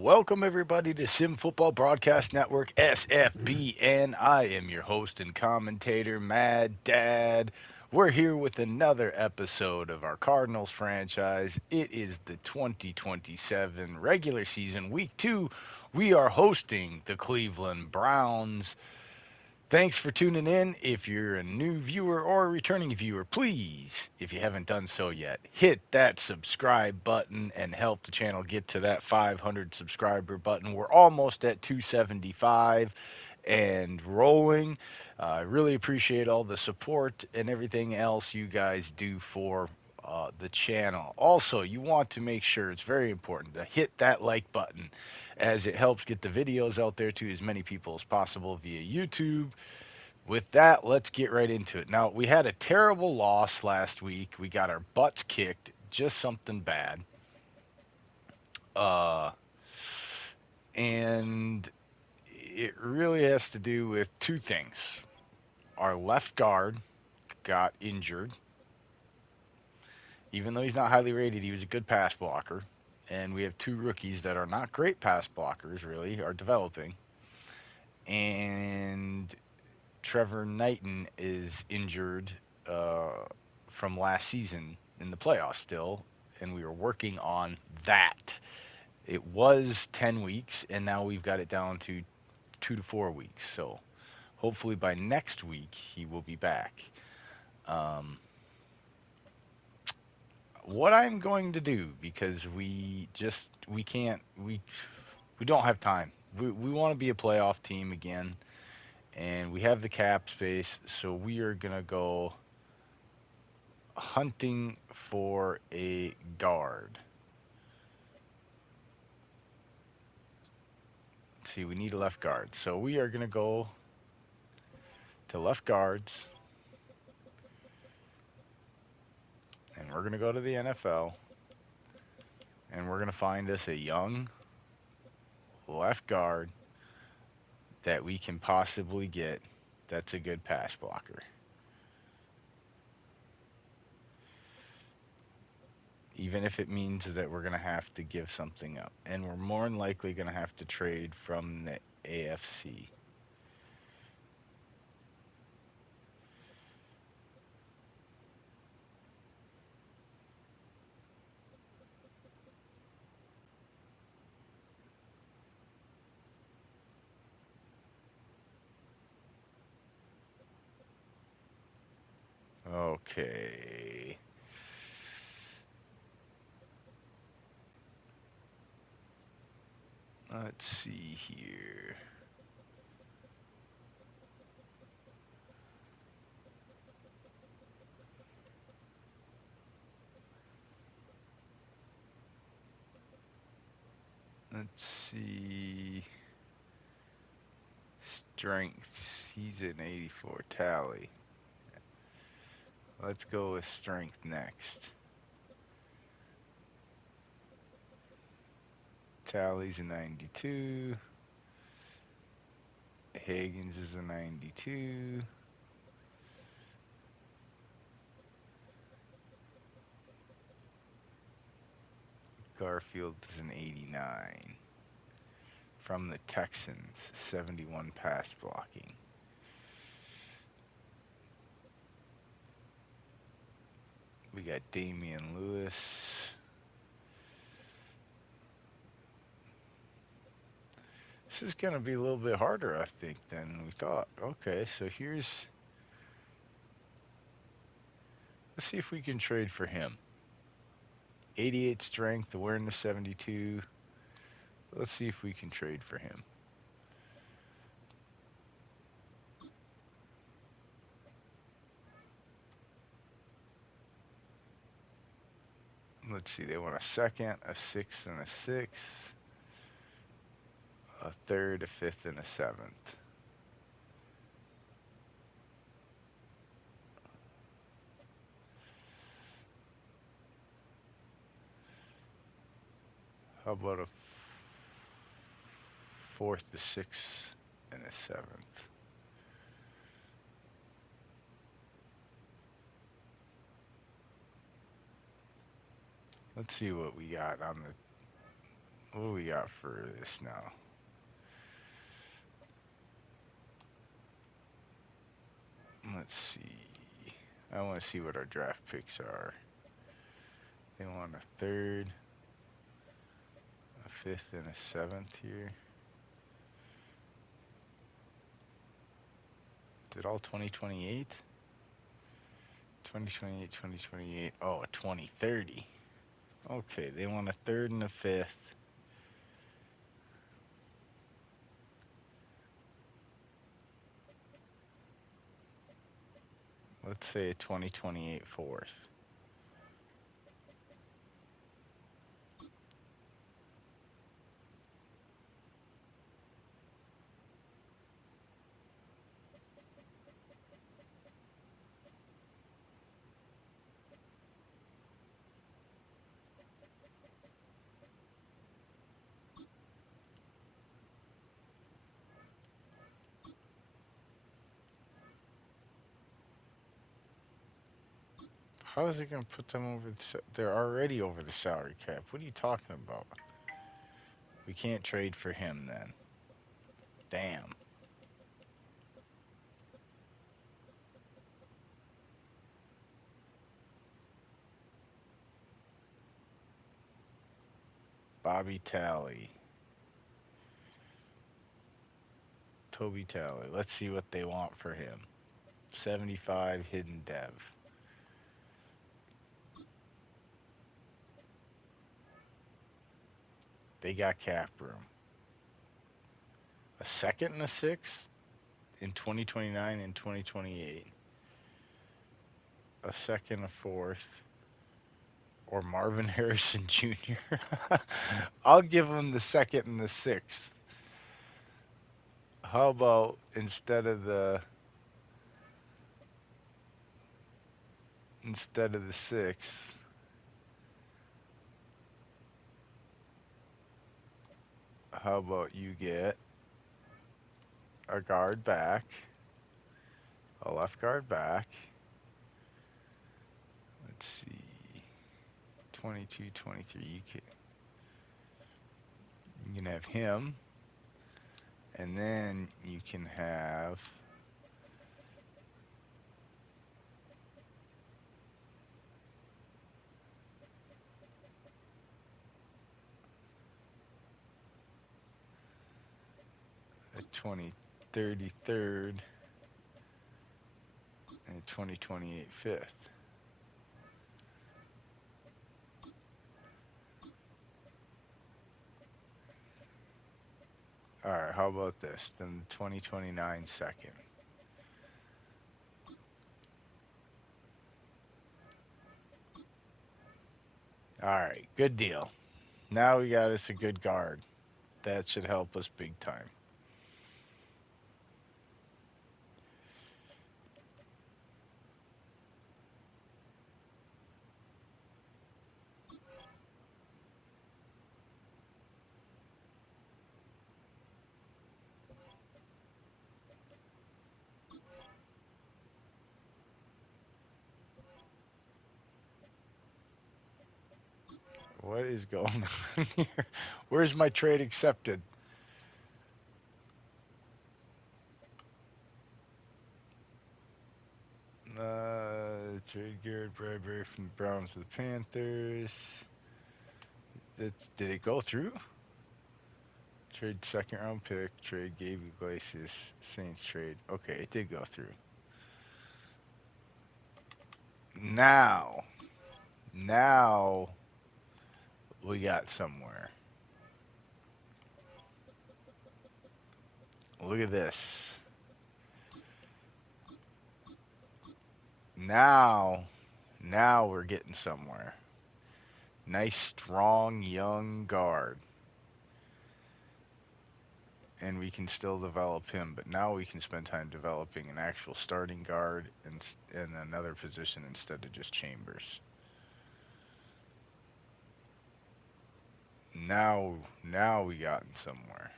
Welcome everybody to Sim Football Broadcast Network SFBN. I am your host and commentator, Mad Dad. We're here with another episode of our Cardinals franchise. It is the 2027 regular season, week 2. We are hosting the Cleveland Browns. Thanks for tuning in. If you're a new viewer or a returning viewer, please, if you haven't done so yet, hit that subscribe button and help the channel get to that 500 subscriber button. We're almost at 275 and rolling. I really appreciate all the support and everything else you guys do for the channel. Also, you want to make sure, it's very important, to hit that like button as it helps get the videos out there to as many people as possible via YouTube. With that, let's get right into it. Now, we had a terrible loss last week. We got our butts kicked, just something bad. Uh, and it really has to do with two things. Our left guard got injured. Even though he's not highly rated, he was a good pass blocker. And we have two rookies that are not great pass blockers, really, are developing. And Trevor Knighton is injured from last season in the playoffs still, and we were working on that. It was 10 weeks, and now we've got it down to 2 to 4 weeks. So hopefully by next week he will be back. What I'm going to do, because we don't have time. We want to be a playoff team again, and we have the cap space, so we are going to go hunting for a guard. Let's see, we need a left guard. So we are going to go to left guards, and we're going to go to the NFL, and we're going to find us a young left guard that we can possibly get that's a good pass blocker. Even if it means that we're going to have to give something up. And we're more than likely going to have to trade from the AFC. Okay. Let's see here. Let's see. Strength. He's an 84 tally. Let's go with strength next. Tally's a 92. Higgins is a 92. Garfield is an 89. From the Texans, 71 pass blocking. We got Damian Lewis. This is going to be a little bit harder, I think, than we thought. Okay, so let's see if we can trade for him. 88 strength, awareness 72. Let's see if we can trade for him. Let's see, they want a second, a sixth, and a sixth, a third, a fifth, and a seventh. How about a fourth, a sixth, and a seventh? Let's see what we got on the What do we got for this now? Let's see. I want to see what our draft picks are. They want a third, a fifth, and a seventh here. Did all 2028? 2028, 2028. Oh, a 2030. Okay, they want a third and a fifth. Let's say a 2028 fourth. How is it going to put them over? They're already over the salary cap. What are you talking about? We can't trade for him then. Damn. Bobby Talley. Toby Talley. Let's see what they want for him. 75 hidden dev. They got cap room. A second and a sixth in 2029 and 2028. A second, a fourth, or Marvin Harrison Jr. I'll give him the second and the sixth. How about instead of the sixth, how about you get a guard back, a left guard back. Let's see, 22, 23. You can have him, and then you can have a 2033rd and a 2028 fifth. All right, how about this? Then the 2029 second. All right, good deal. Now we got us a good guard. That should help us big time. What is going on here? Where's my trade accepted? Trade Garrett Bradbury from the Browns to the Panthers. Did it go through? Trade second round pick. Trade Gabe Iglesias. Saints trade. Okay, it did go through. Now we got somewhere. Look at this. Now we're getting somewhere. Nice, strong, young guard. And we can still develop him, but now we can spend time developing an actual starting guard in another position instead of just Chambers. Now we gotten somewhere.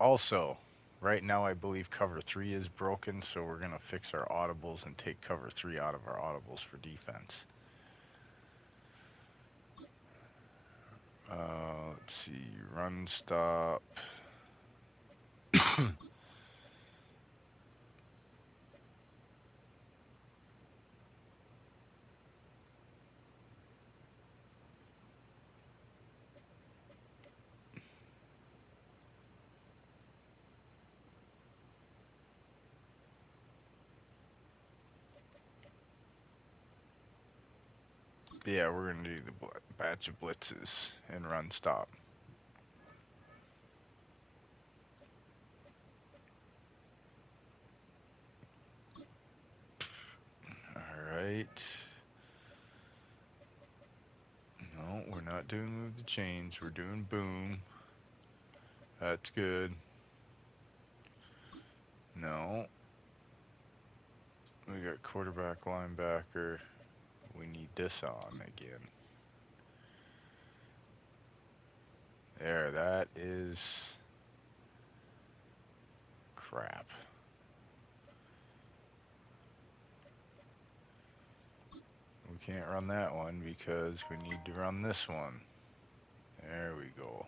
Also, Right now, I believe cover 3 is broken, so we're going to fix our audibles and take cover 3 out of our audibles for defense. Let's see, run stop. Yeah, we're going to do the batch of blitzes and run stop. Alright. No, we're not doing move the chains. We're doing boom. That's good. No. We got quarterback, linebacker. We need this on again. There, that is crap. We can't run that one because we need to run this one. There we go.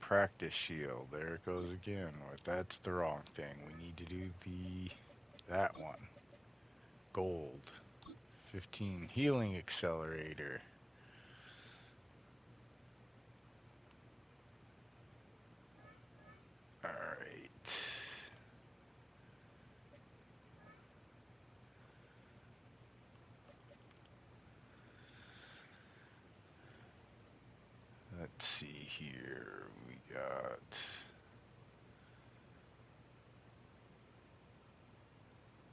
Practice shield. There it goes again. That's the wrong thing. We need to do that one. Gold. 15 healing accelerator. Alright. Let's see here. We got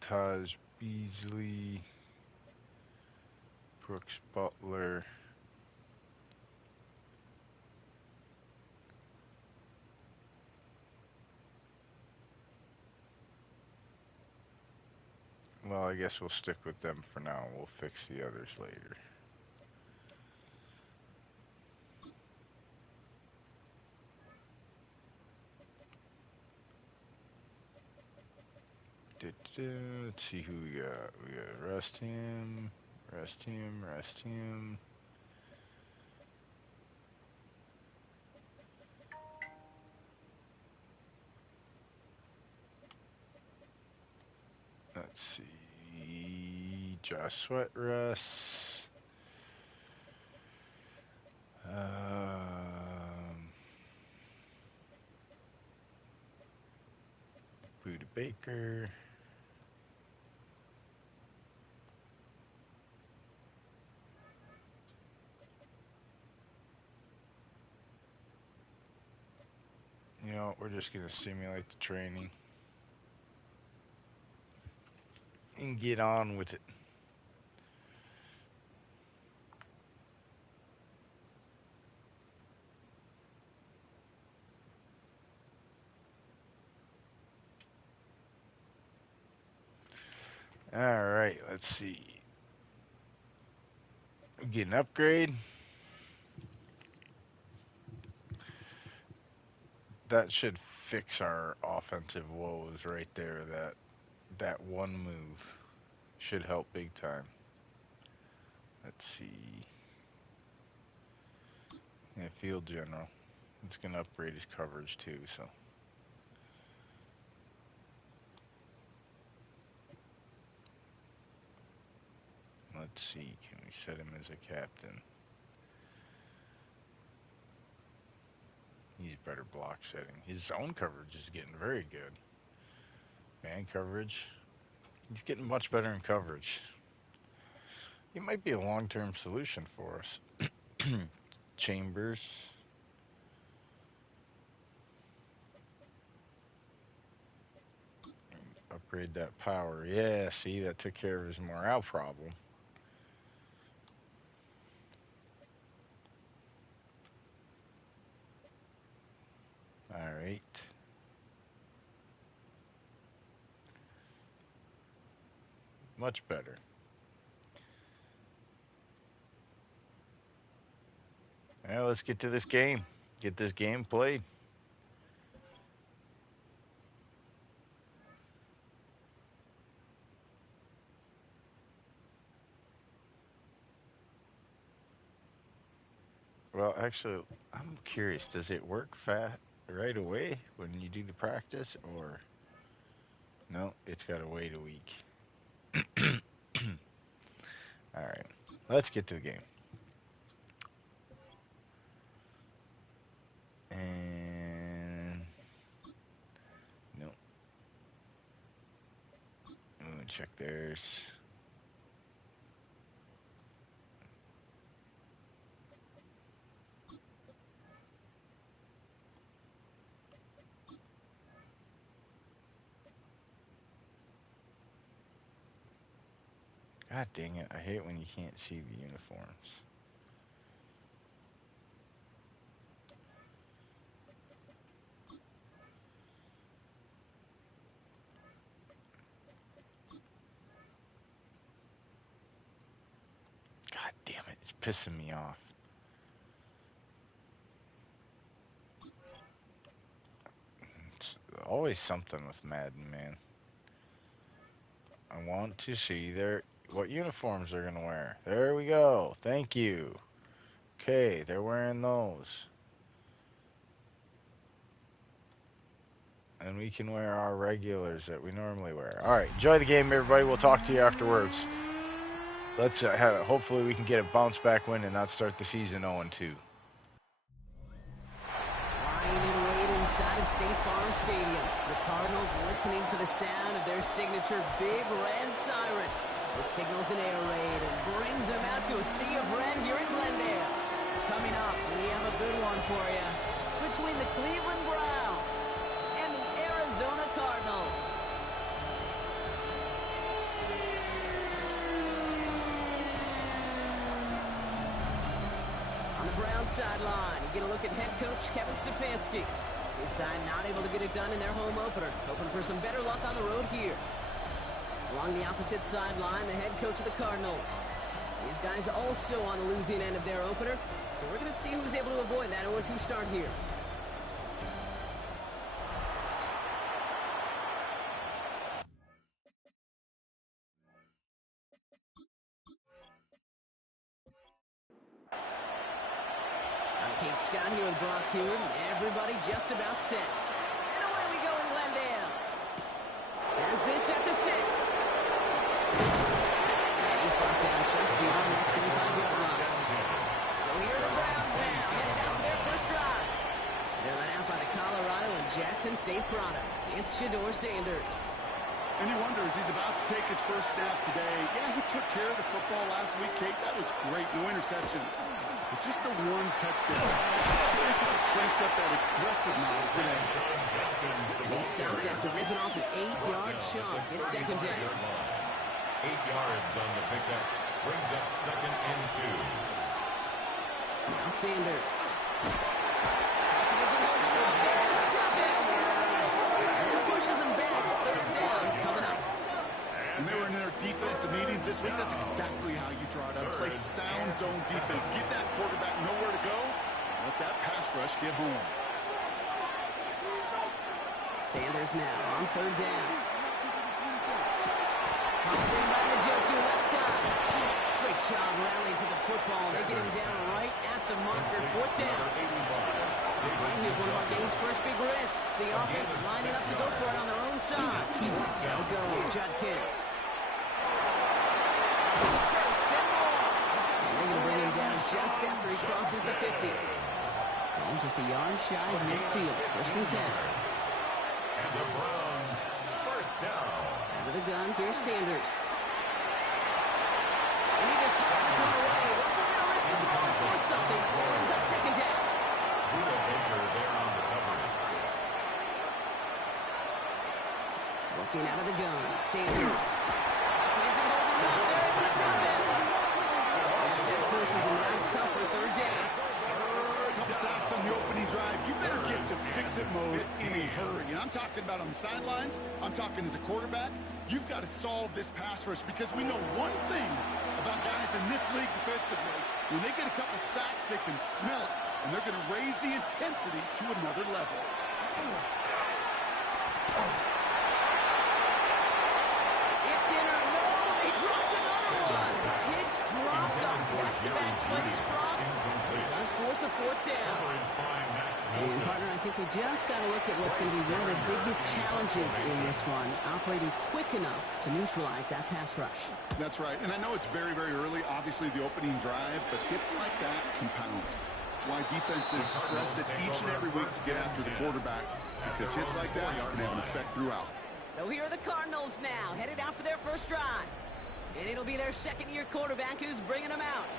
Taj Beasley, Brooks Butler. Well, I guess we'll stick with them for now. We'll fix the others later. Let's see who we got. We got rest him, rest him, rest him. Let's see. Josh Sweat rest. Buda Baker. You know, we're just gonna simulate the training and get on with it. Alright, let's see. Get an upgrade. That should fix our offensive woes right there. That one move should help big time. Let's see. Yeah, field general. It's gonna upgrade his coverage too, so. Let's see, can we set him as a captain? He's better block setting. His zone coverage is getting very good. Man coverage. He's getting much better in coverage. He might be a long-term solution for us. Chambers. Upgrade that power. Yeah, see, that took care of his morale problem. Alright. Much better. Well, let's get to this game. Get this game played. Well, actually, I'm curious. Does it work fast right away when you do the practice, or no? It's got to wait a week. All right, let's get to the game. And no, I'm gonna check theirs. God dang it! I hate when you can't see the uniforms. God damn it! It's pissing me off. It's always something with Madden, man. I want to see what uniforms they're gonna wear. There we go. Thank you. Okay, they're wearing those. And we can wear our regulars that we normally wear. All right, enjoy the game, everybody. We'll talk to you afterwards. Let's hopefully we can get a bounce back win and not start the season 0-2. Inside of State Farm Stadium, the Cardinals listening for the sound of their signature big red siren, which signals an air raid and brings them out to a sea of red here in Glendale. Coming up, we have a good one for you between the Cleveland Browns and the Arizona Cardinals. On the Browns sideline, you get a look at head coach Kevin Stefanski. His side not able to get it done in their home opener, hoping for some better luck on the road here. Along the opposite sideline, the head coach of the Cardinals. These guys also on the losing end of their opener, so we're going to see who's able to avoid that 0-2 start here. Kate Scott here with Brock Hewitt, and everybody just about set. And away we go in Glendale. As this at the 6. And he's brought down just beyond that 25-yard line. So here are the Browns now, headed out for their first drive. They're led out by the Colorado and Jackson State products. It's Shedeur Sanders. And he wonders, he's about to take his first snap today. Yeah, he took care of the football last week, Kate. That was great. No interceptions. But just the one touchdown. Curious if he cranks up that aggressive mode today. He stopped after ripping off an 8-yard chunk. It's second down. 8 yards on the pickup. Brings up 2nd and 2. Now Sanders. When they were in their defensive meetings this week, that's exactly how you draw it up. Play sound zone defense. Give that quarterback nowhere to go. Let that pass rush get home. Sanders now on 3rd down. Popped in by Njoku left side. Great job rallying to the football. They get him down right at the marker. 4th down. And here's one of our game's first big risks. The offense lining up to go for it on their own side. They'll go Judkins. First and more. And they're going to bring him down just after he crosses the 50. And just a yard shy of midfield. 1st and 10. And the Browns, first down. Out of the gun, here's Sanders. And he just hooks this one away. Wasn't going to risk it to go and force something. Brings up 2nd down. Buda Baker there on the coverage. Looking out of the gun, Sanders. And Sam forces a now tougher 3rd down. Couple sacks on the opening drive. You better get to fix-it mode in a hurry. And I'm talking about on the sidelines. I'm talking as a quarterback. You've got to solve this pass rush because we know one thing about guys in this league defensively. When they get a couple sacks, they can smell it, and they're going to raise the intensity to another level. It's in or no, they dropped another one. Hits dropped on back-to-back plays, Brock. Does force a fourth down. And, partner, I think we just got to look at what's going to be one of the biggest challenges in this one, operating quick enough to neutralize that pass rush. That's right, and I know it's very, very early, obviously the opening drive, but hits like that compound. That's why defenses stress it each and every week to get after the quarterback, because hits like that can have an effect throughout. So here are the Cardinals now, headed out for their first drive. And it'll be their second-year quarterback who's bringing them out.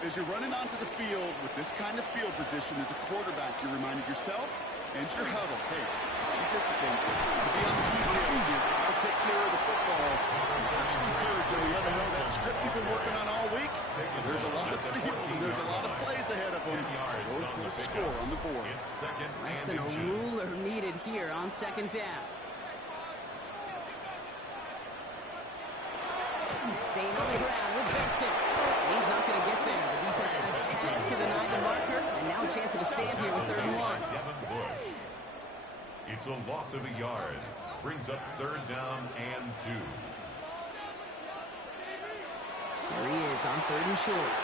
As you're running onto the field with this kind of field position as a quarterback, you're reminding yourself and your huddle, hey, be disciplined, be on the details here, I'll take care of the football. Also encourage them to let them know that script you've been working on all week. There's a lot of field and there's a lot of plays ahead of them to go for the score on the board. Less than a ruler needed here on second down. Staying on the ground with Benson. He's not going to get there. The defense attacked to deny the marker, and now a chance of a stand here with 3rd and 1. It's a loss of a yard. Brings up 3rd down and 2. There he is on 3rd and short.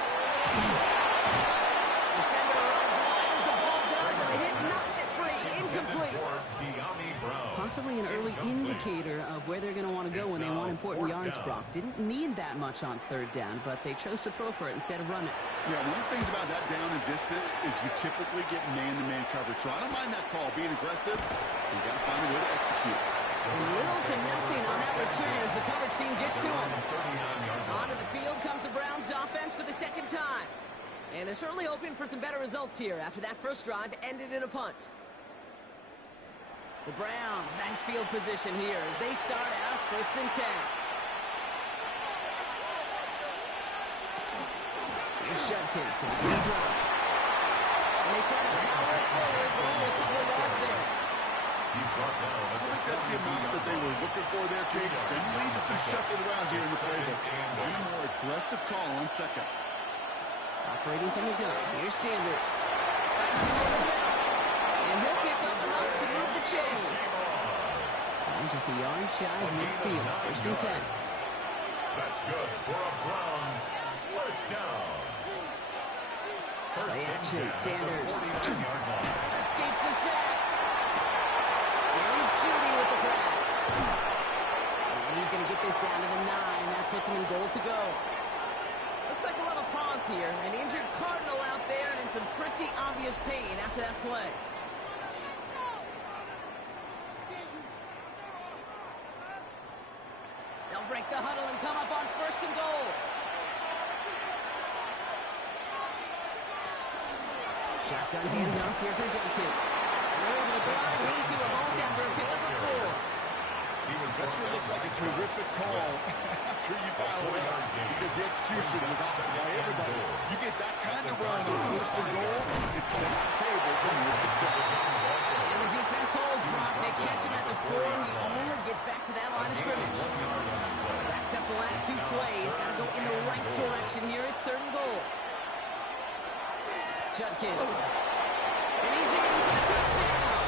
Defender runs wide as the ball does, and the hit knocks it free. Incomplete. Possibly an early indicator of where they're going to want to go when they want important yards, Brock. Didn't need that much on 3rd down, but they chose to throw for it instead of run it. Yeah, one of the things about that down and distance is you typically get man-to-man coverage. So I don't mind that call, being aggressive. You got to find a way to execute. Little to nothing on that return as the coverage team gets to him. Onto the field comes the Browns offense for the second time. And they're certainly hoping for some better results here after that first drive ended in a punt. The Browns, nice field position here as they start out 1st and 10. Here's Judkins to begin the drive. And they try to power it forward, but only a couple of yards there. He's brought down. I think that's the amount that they were looking for there, Kate. They need some shuffle around here in the playbook. And a more aggressive call on 2nd. Operating from the gun. Here's Sanders. Finds him over the middle. And he'll pick up enough to move the chains. And just a yard shy of midfield. 1st and 10. That's good for a Browns first down. Play action, Sanders. Escapes the sack. Jerry Judy with the grab. And he's going to get this down to the 9. That puts him in goal to go. Looks like we'll have a pause here. An injured Cardinal out there and in some pretty obvious pain after that play. They'll break the huddle and come up on 1st and goal. Shotgun handoff here for Judkins. They're able to drive into a vault after a pickup of 4. That sure looks like a terrific call after you foul it out, because the execution was awesome by everybody. You get that kind of run on 1st and goal, it sets the table for more success. And the defense holds Brock. They catch him at the 4. He only gets back to that line of scrimmage. Backed up the last 2 plays. Got to go in the right direction here. It's 3rd and goal. Judkins. And he's in for the touchdown.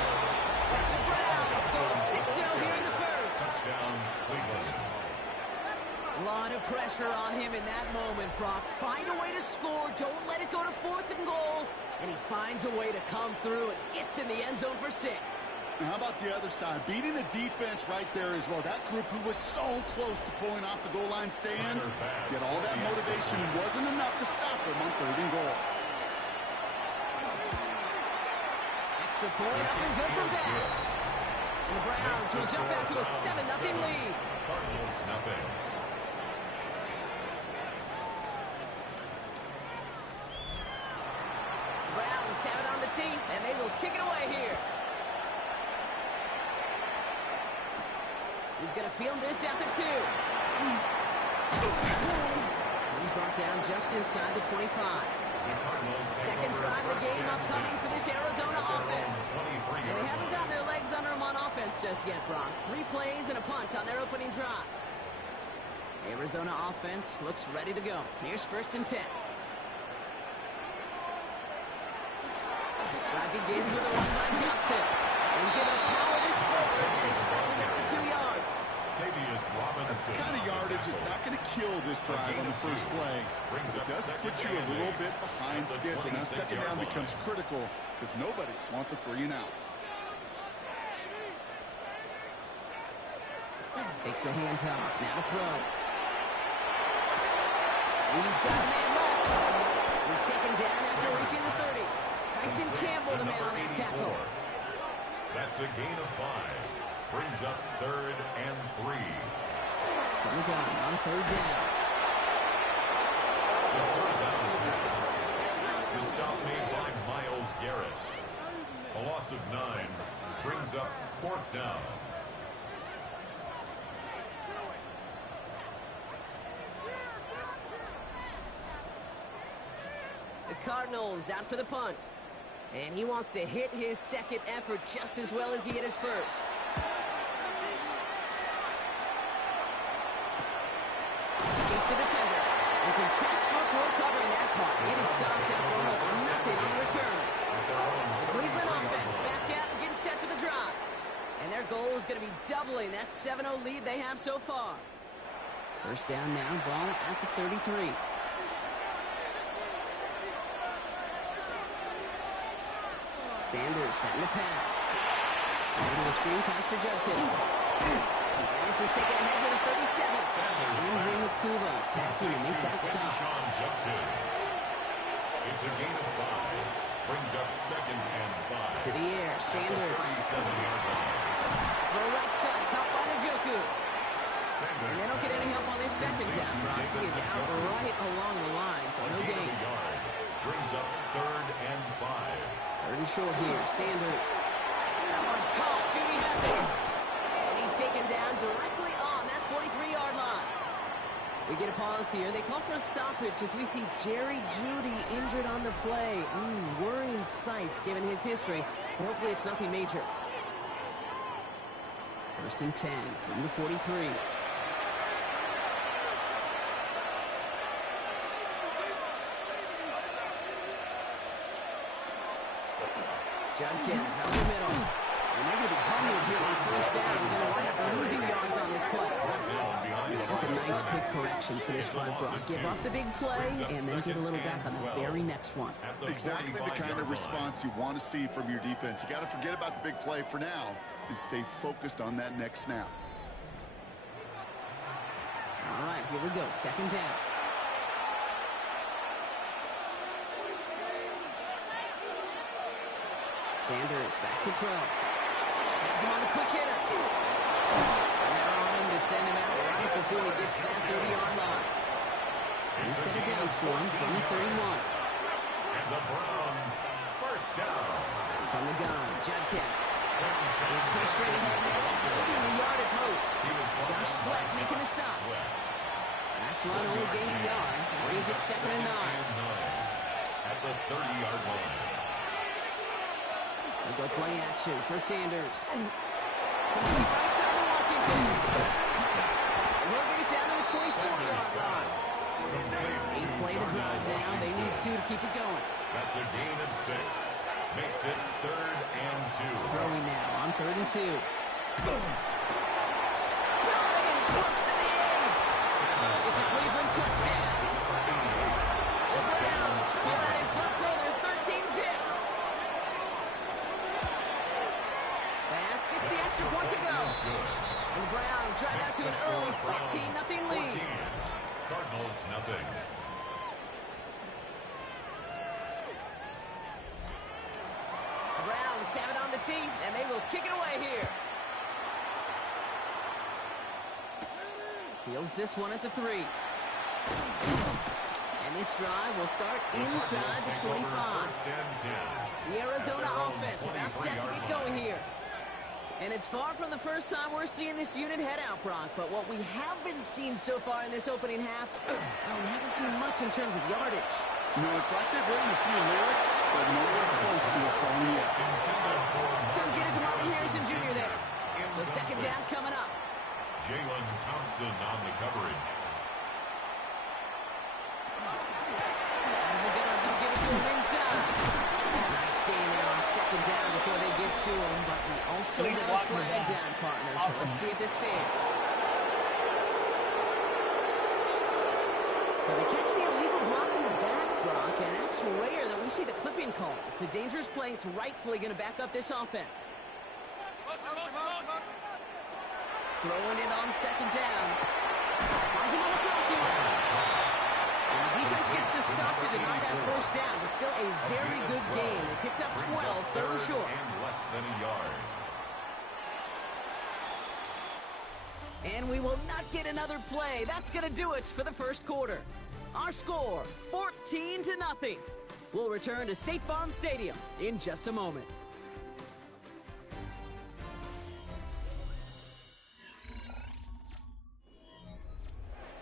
The Browns go up 6-0 here in the first. Touchdown, Cleveland. A lot of pressure on him in that moment, Brock. Find a way to score. Don't let it go to 4th and goal. And he finds a way to come through and gets in the end zone for 6. Now, how about the other side? Beating a defense right there as well. That group who was so close to pulling off the goal line stand, yet all that motivation wasn't enough to stop them on 3rd and goal. Extra point up and good from Bass. And the Browns will jump out to a 7-0 lead. Cardinals nothing. Browns have it on the tee, and they will kick it away here. He's going to field this at the 2. He's brought down just inside the 25. Second drive of the game upcoming for this Arizona offense. And they haven't gotten their legs under them on offense just yet, Brock. 3 plays and a punt on their opening drive. Arizona offense looks ready to go. Here's 1st and 10. Drive begins with a run by Johnson. And he's able to power this forward, but they stop him after 2 yards. That's the kind of yardage it's not going to kill this drive on the first play. It does put you a little bit behind schedule. Now second down becomes critical because nobody wants a 3 and out. Takes the handoff. Now to throw. He's got a man marked. He's taken down after reaching the 30. Tyson Campbell, the man on that tackle. That's a gain of 5. Brings up 3rd and 3. From the gun on 3rd down. The 3rd down pass. The stop made by Myles Garrett. A loss of 9. Brings up 4th down. The Cardinals out for the punt. And he wants to hit his second effort just as well as he hit his first. Escapes the defender. And some textbook work covering that part. It is stopped after almost nothing on the return. The Cleveland offense back out and getting set for the drive. And their goal is going to be doubling that 7-0 lead they have so far. 1st down now, ball at the 33. Sanders setting the pass. Into the screen pass for Judkins. And this is taken ahead to the 37th. Andrew McCuba attacking to make that stop. It's a gain of 5. Brings up 2nd and 5. To the air, Sanders. For right side, caught by Njoku. And they don't get any help on this second down. Brock, he is out right along the line, so no gain. Brings up 3rd and 5. 3rd and short here, Sanders. That one's caught. Judy has it. And he's taken down directly on that 43-yard line. We get a pause here. They call for a stoppage as we see Jerry Jeudy injured on the play. Worrying sight given his history, but hopefully it's nothing major. 1st and 10 from the 43. Judkins up the middle. And they're going to be humbled here on 1st down. We're going to wind up losing yards on this play. That's a nice quick correction for this front, Brock. Give up the big play and then get a little back on the very next one. Exactly the kind of response you want to see from your defense. You got to forget about the big play for now and stay focused on that next snap. All right, here we go. 2nd down. Sanders back to throw. Has him on the quick hitter. And they're on him to send him out right before he gets to that 30-yard line. And set it down for him from the 31. And the Browns, 1st down. From the gun, Judkins. He's pushed straight ahead. That's maybe a yard at most. Josh Sweat making the stop. Last run only gained a yard. Brings it 2nd and 9. At the 30-yard line. They'll go play action for Sanders. Complete right side of Washington. And he'll get it down to the 24-yard line. 8th play of the drive now. They need 2 to keep it going. That's a gain of 6. Makes it 3rd and 2. Throwing now on 3rd and 2. Close to the 8. It's a Cleveland touchdown. The Browns pull out in front for their 13-zip. Gets the extra point to go. And the Browns drive out to an early 14-0 lead. Cardinals nothing. The Browns have it on the tee, and they will kick it away here. Fields this one at the 3. And this drive will start inside the 25. The Arizona offense about set to get going here. And it's far from the first time we're seeing this unit head out, Brock. But what we haven't seen so far in this opening half, we haven't seen much in terms of yardage. No, it's like they've written a few lyrics, but nowhere close to a song yet. Let's go get it to Martin Harrison Jr. there. So second down coming up. Jalen Thompson on the coverage. Out of the gun, they'll give it to him inside. Nice gain there on second down before they get to him, but we also have a flag down, partner. So let's see if this stands. So they catch the illegal block in the back, Brock, and that's rare that we see the clipping call. It's a dangerous play. It's rightfully going to back up this offense. Throwing it on second down. Finds him on the crossing line. And the defense gets the stop to deny that first down, but still a very good game. They picked up 12, third and short. And less than a yard. And we will not get another play. That's going to do it for the first quarter. Our score, 14-0. We'll return to State Farm Stadium in just a moment.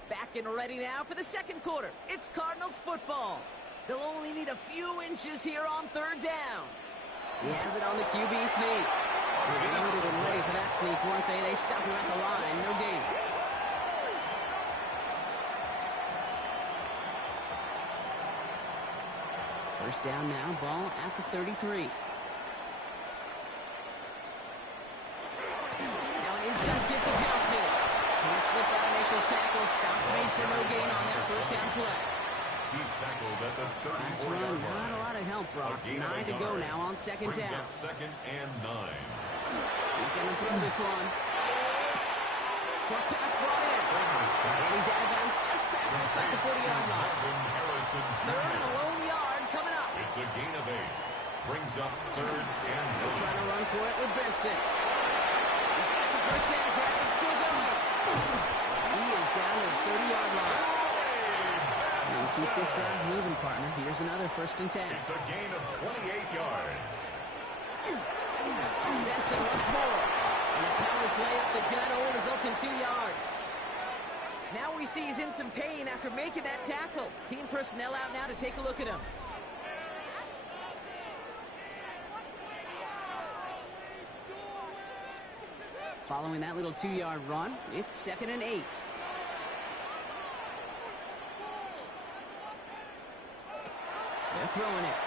Back and ready now for the second quarter. It's Cardinals football. They'll only need a few inches here on third down. He has it on the QB sneak. They're loaded and ready for that sneak, weren't they? They stopped him at the line. No gain. First down now. Ball at the 33. Now an inside give to Johnson. Can't slip that initial tackle. Stops made for no gain on that first down play. He's tackled at the 34-yard line. Nice run. Not a lot of help, Brock. 9 to go now on second Brings down. up second and 9. He's going to throw this one. Short pass brought in. And he's out of bounds just past, looks like the 40-yard line. Third and a lone yard coming up. It's a gain of 8. Brings up third and They're 1. trying to run for it with Benson. He's got the first down grab and still going. He is down to the 30-yard line. We'll keep this drive moving, partner. Here's another first and 10. It's a gain of 28 yards. Benson once more. And the power play up the gut only results in 2 yards. Now we see he's in some pain after making that tackle. Team personnel out now to take a look at him. Following that little 2-yard run, it's second and 8. They're throwing it.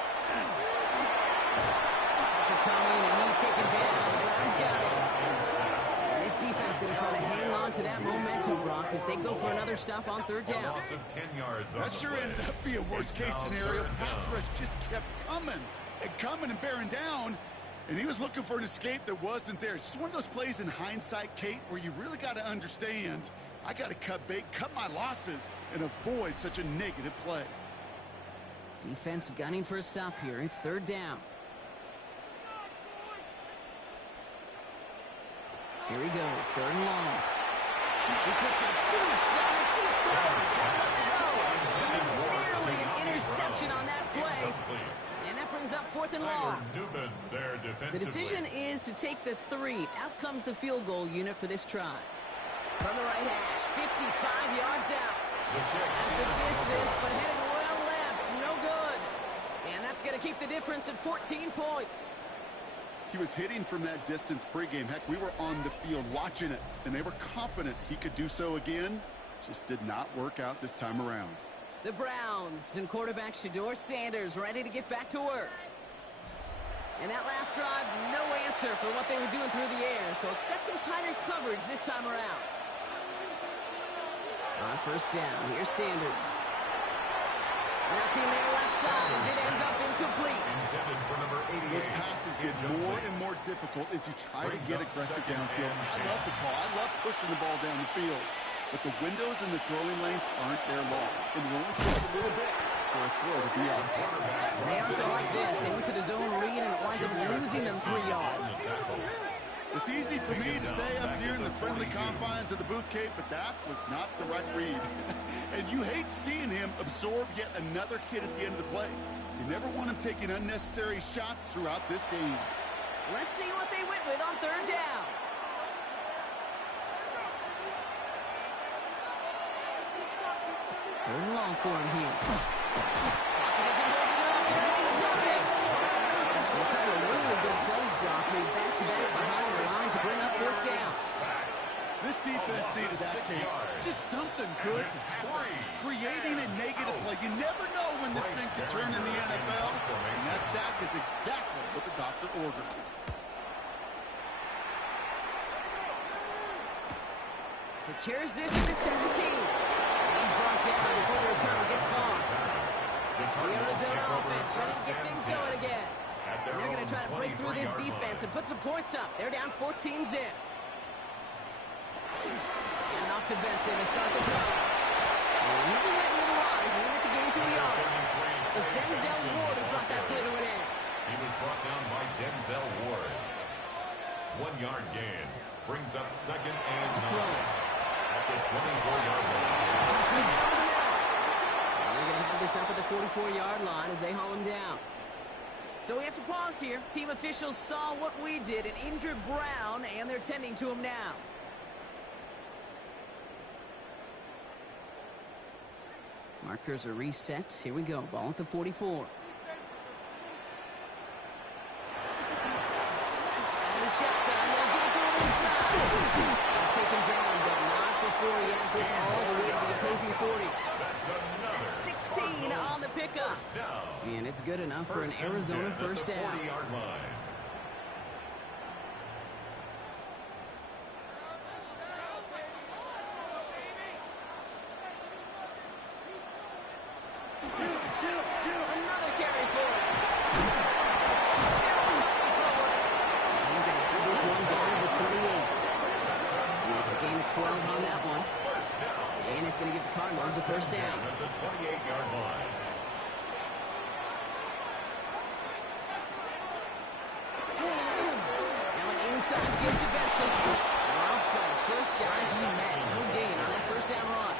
Pressure coming, and he's taken down. The Browns got it. And this defense going to try to hang on to that momentum, Brock, as they go for another stop on third down. A loss of 10 yards on That the sure play. ended up being worst-case scenario. Pass rush just kept coming and bearing down. And he was looking for an escape that wasn't there. It's just one of those plays in hindsight, Kate, where you really got to understand, I got to cut bait, cut my losses, and avoid such a negative play. Defense gunning for a stop here. It's third down. Here he goes, third and long. He puts up 2 solid deep throws down the middle. Nearly an interception on that play. And that brings up fourth and long. Newman there defensively. The decision is to take the 3. Out comes the field goal unit for this try. From the right hash, 55 yards out. Has the distance, but headed well left. No good. And that's going to keep the difference at 14 points. He was hitting from that distance pregame. Heck, we were on the field watching it, and they were confident he could do so again. Just did not work out this time around. The Browns and quarterback Shedeur Sanders ready to get back to work. And that last drive, no answer for what they were doing through the air, so expect some tighter coverage this time around. On first down, here's Sanders. Nothing there left side as it ends up incomplete. Intended for number 88. Those passes get more and more difficult as you try to get aggressive downfield. I love the call. I love pushing the ball down the field. But the windows in the throwing lanes aren't there long. And it only takes a little bit for a throw to be out. They aren't like this. They went to the zone read, and it winds up losing them 3 yards. It's easy for me to say up here in the friendly confines of the booth, Kate, but that was not the right read. And you hate seeing him absorb yet another hit at the end of the play. You never want him taking unnecessary shots throughout this game. Let's see what they went with on third down. Third and long for him here. Clock This defense needed that, Kate. Just something good to happen. Creating a negative play. You never know when this thing can turn in the NFL. And that sack is exactly what the doctor ordered. Secures this at the 17. He's brought down before the return gets far. The Arizona offense ready to get things going again. And they're going to try to break through this defense and put some points up. They're down 14-zip. And off to Benson to start the drive. He went into the lines and limit the game to a yard. It was Denzel Ward who brought that play to an end. He was brought down by Denzel Ward. 1 yard gain. Brings up second and 9. At the 24-yard line. They're going to have this up at the 44-yard line as they haul him down. So we have to pause here. Team officials saw what we did and injured Brown, and they're tending to him now. Markers are reset. Here we go. Ball at the 44. And the shotgun. They'll give it to him inside. He's taken down, but not before he has this all the way to the opposing 40. That's 16 on the pickup. And it's good enough for an Arizona first down. 40-yard line. Another carry for it. Still running forward. He's going to have this one down to the 28. And it's a gain of 12 on that one. And it's going to give the Cardinals a first down. At the 28-yard line. Now an inside give to Benson. Wild play. First down he met. No gain on that first down run.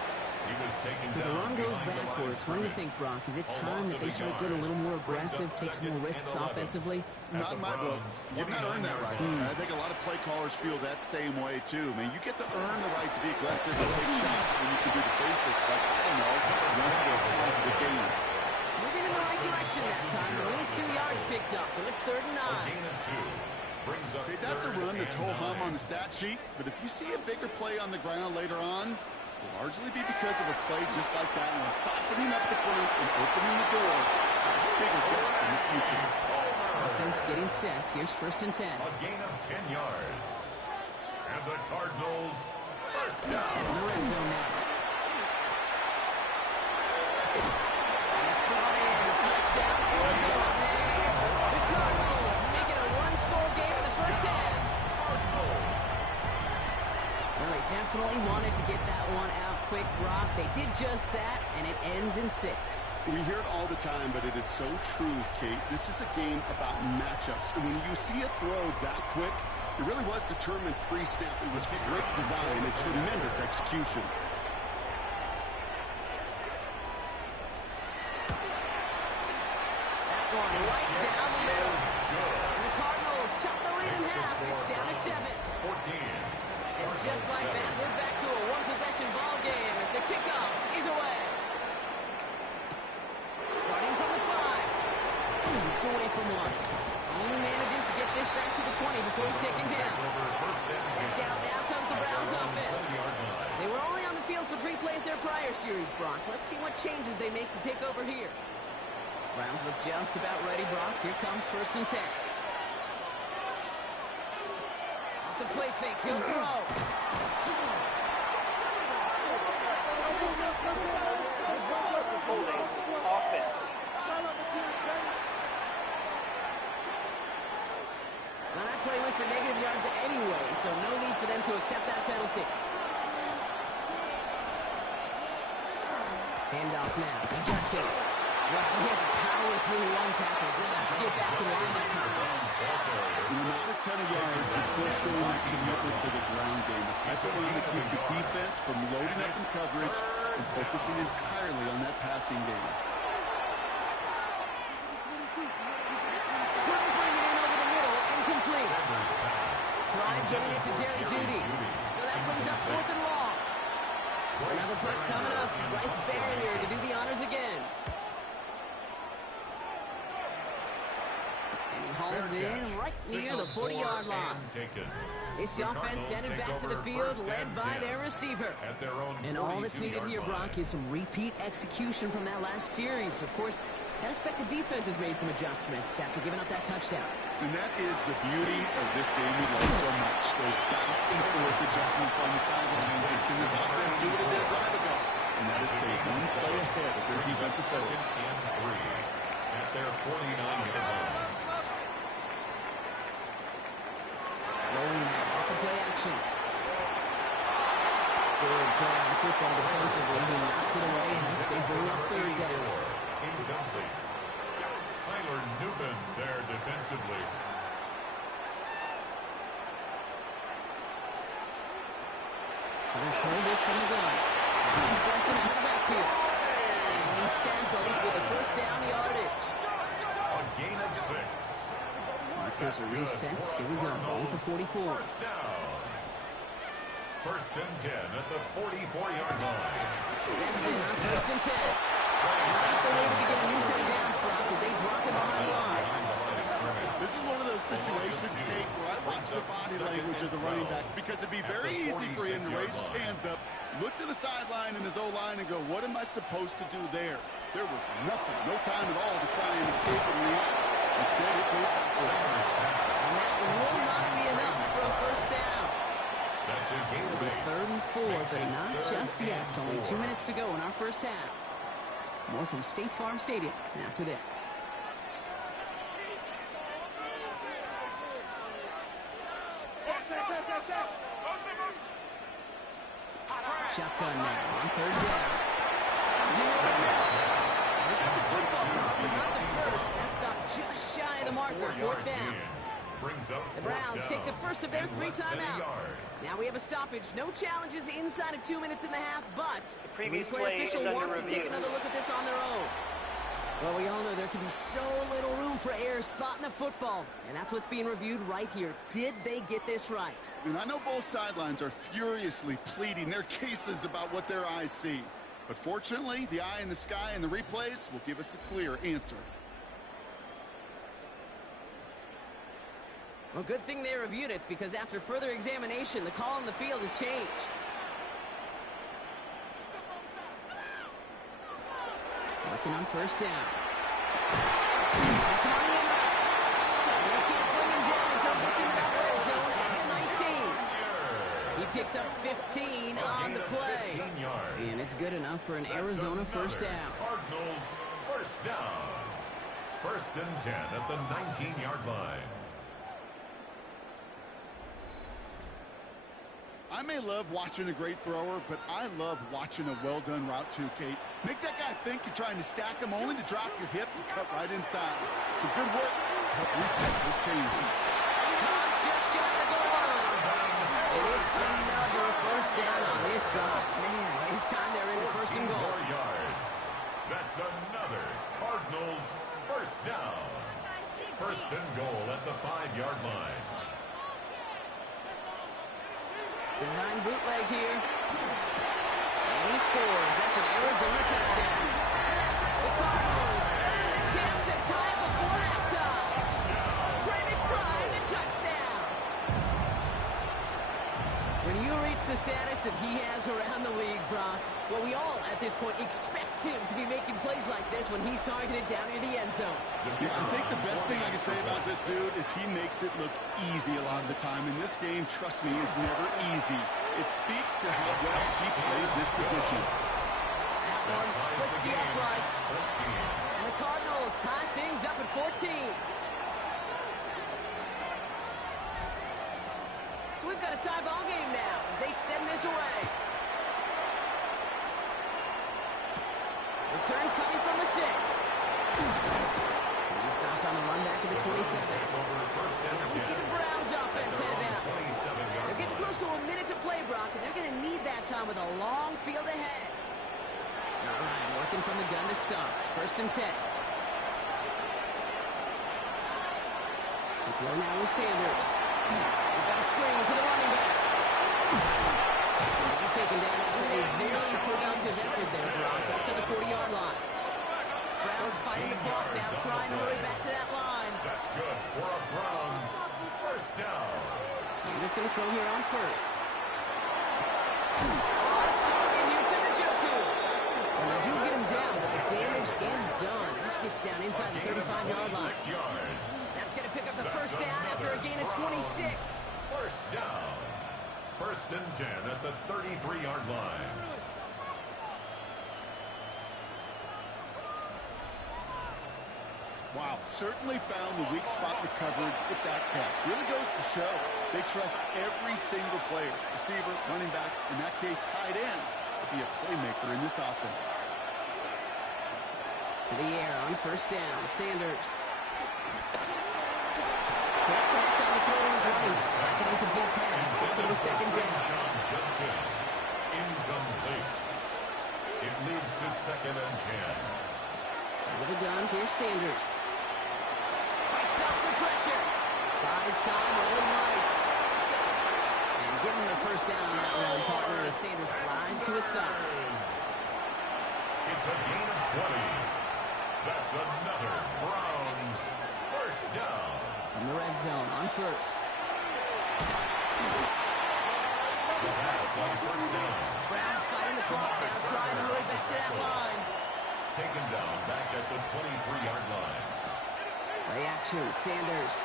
He was taken So the down run goes behind the line of backwards. What do you think, Brock? Is it time that they start getting a little more aggressive, take some more risks offensively? Not in my book. You've not earned that right. I think a lot of play callers feel that same way, too. Man, you get to earn the right to be aggressive and take shots when you can do the basics. Like, I don't know, run for a positive gain. Moving in the right direction that time. Only 2 yards picked up, so it's 3rd and 9. Gain of 2. Brings up Okay, that's a run that's third whole hum and on the stat sheet, but if you see a bigger play on the ground later on, it'll largely be because of a play just like that one, softening up the front and opening the door for a bigger gap in the future. Offense getting set. Here's 1st and 10. A gain of 10 yards. And the Cardinals first down. In the red zone now. And it's brought in. Touchdown, Arizona. The Cardinals make it a one-score game in the first half. Well, they definitely wanted to get that one out quick, Brock. They did just that, and it ends in 6. We hear it all the time, but it is so true, Kate. This is a game about matchups. And when you see a throw that quick, it really was determined pre-snap. It was great design and tremendous execution. That one right down the middle. And the Cardinals chop the lead in half. It's down to 7. 14. And just like that, we're back to a one-possession ball game as the kickoff is away. Starting from the 5. It's away from 1. Only manages to get this back to the 20 before he's taken down. Back out now comes the Browns offense. They were only on the field for 3 plays their prior series, Brock. Let's see what changes they make to take over here. Browns look just about ready, Brock. Here comes 1st and 10. The play fake, he'll throw. Now that play went for negative yards anyway, so no need for them to accept that penalty. Handoff now, he got hit. Wow, he had to power through one tackle just to get back to the line that time. Not a ton of yards, but still showing that commitment to the ground game. The type of run that keeps the defense from loading up in coverage and focusing entirely on that passing game. Couldn't bring it in over the middle, incomplete. Tried getting it to Jerry Jeudy. So that brings up 4th and long. Another punt coming up. Bryce Barrier to do the honors again. And he hauls in right near the 40-yard line. This offense headed back to the field, led by their receiver. And all that's needed here, Brock, is some repeat execution from that last series. Of course, I expect the defense has made some adjustments after giving up that touchdown. And that is the beauty of this game we love so much. Those back and forth adjustments on the sidelines. And can this offense do what it did a drive ago? And that is stay one play ahead of their defensive foes. At their 49-yard line. Rolling now off the play action. Good play on the football defensively. He knocks it away, and that's going to bring up third down. Incomplete. Tyler Newman there defensively. Trying to pull this from the gun. James Brunson out of the backfield. And he's tackled with the first down yardage. A gain of 6. Markers are reset. Here we go. Ball at the 44. First down. First and 10 at the 44-yard line. That's it on first and 10. Not the way to begin a new set of downs, Brock, as they drop it behind the line. This is one of those situations, Kate, where I watch the body language of the running back because it'd be very easy for him to raise his hands up, look to the sideline and his O-line and go, what am I supposed to do there? There was nothing, no time at all to try and escape and react. Instead, it goes backwards. And that will not be enough for a first down. That's a gain of 8. Third and 4, but not just yet. Only 2 minutes to go in our first half. More from State Farm Stadium after this. Shotgun now on third down. Not the first. That stopped just shy of the marker. Fourth down. The Browns take the first of their 3 timeouts. Now we have a stoppage. No challenges inside of 2 minutes and a half, but the replay official wants to take another look at this on their own. Well, we all know there can be so little room for error spotting the football, and that's what's being reviewed right here. Did they get this right? And I know both sidelines are furiously pleading their cases about what their eyes see. But fortunately, the eye in the sky and the replays will give us a clear answer. Well, good thing they reviewed it, because after further examination, the call on the field has changed. Working on first down. That's money in right. And they can't bring him down until he gets into that red zone at the 19. He picks up 15 on the play. And it's good enough for an Arizona first down. Cardinals first down. First and 10 at the 19-yard line. I may love watching a great thrower, but I love watching a well-done route too, Kate. Make that guy think you're trying to stack him only to drop your hips and cut right inside. Some good work to help reset those changes. Just shy of the goal line. And it's another first down on this drive. Man, this time they're into first and goal. 4 yards. That's another Cardinals first down. First and goal at the 5-yard line. Design bootleg here. And he scores. That's an Arizona touchdown. The Cardinals earn the chance to tie it before halftime. Cramer, the touchdown. When you reach the status that he has around the league, Brock, well, we all, at this point, expect him to be making plays like this when he's targeted down near the end zone. Yeah, I think the best thing I can say about this dude is he makes it look easy a lot of the time. And this game, trust me, is never easy. It speaks to how well he plays this position. That one splits the uprights. And the Cardinals tie things up at 14. So we've got a tie ball game now as they send this away. Return coming from the 6. He stopped on the run back at the 27. Now we see the Browns offense headed out. They're getting close to a minute to play, Brock, and they're going to need that time with a long field ahead. All right, working from the gun to Suggs. First and 10. Throw now with Sanders. We've got a screen to the running back. He's taken down after a very productive effort there, Brock, up to the 40-yard line. Browns fighting the clock now, trying to hurry back to that line. That's good for a he's going to throw here on first. On target here to the Joku. And they do get him down, but the damage is done. This gets down inside the 35-yard line. That's going to pick up the first down after a gain of 26. First down. First and 10 at the 33-yard line. Wow, certainly found the weak spot in the coverage with that catch. Really goes to show they trust every single player, receiver, running back, in that case tight end, to be a playmaker in this offense. To the air on first down, Sanders. Can't connect on the throw to his running. That's an incomplete pass. Takes him to second down. Incomplete. It leads to second and 10. With a gun, here's Sanders. Fights off the pressure. Buys time, rolling right. And getting the first down on that run, partner, as Sanders slides to a stop. It's a gain of 20. That's another Browns first down. From the red zone on first. The pass on first down. Browns fighting the clock now, trying to move back to that line. Taken down back at the 23-yard line. Play action, Sanders.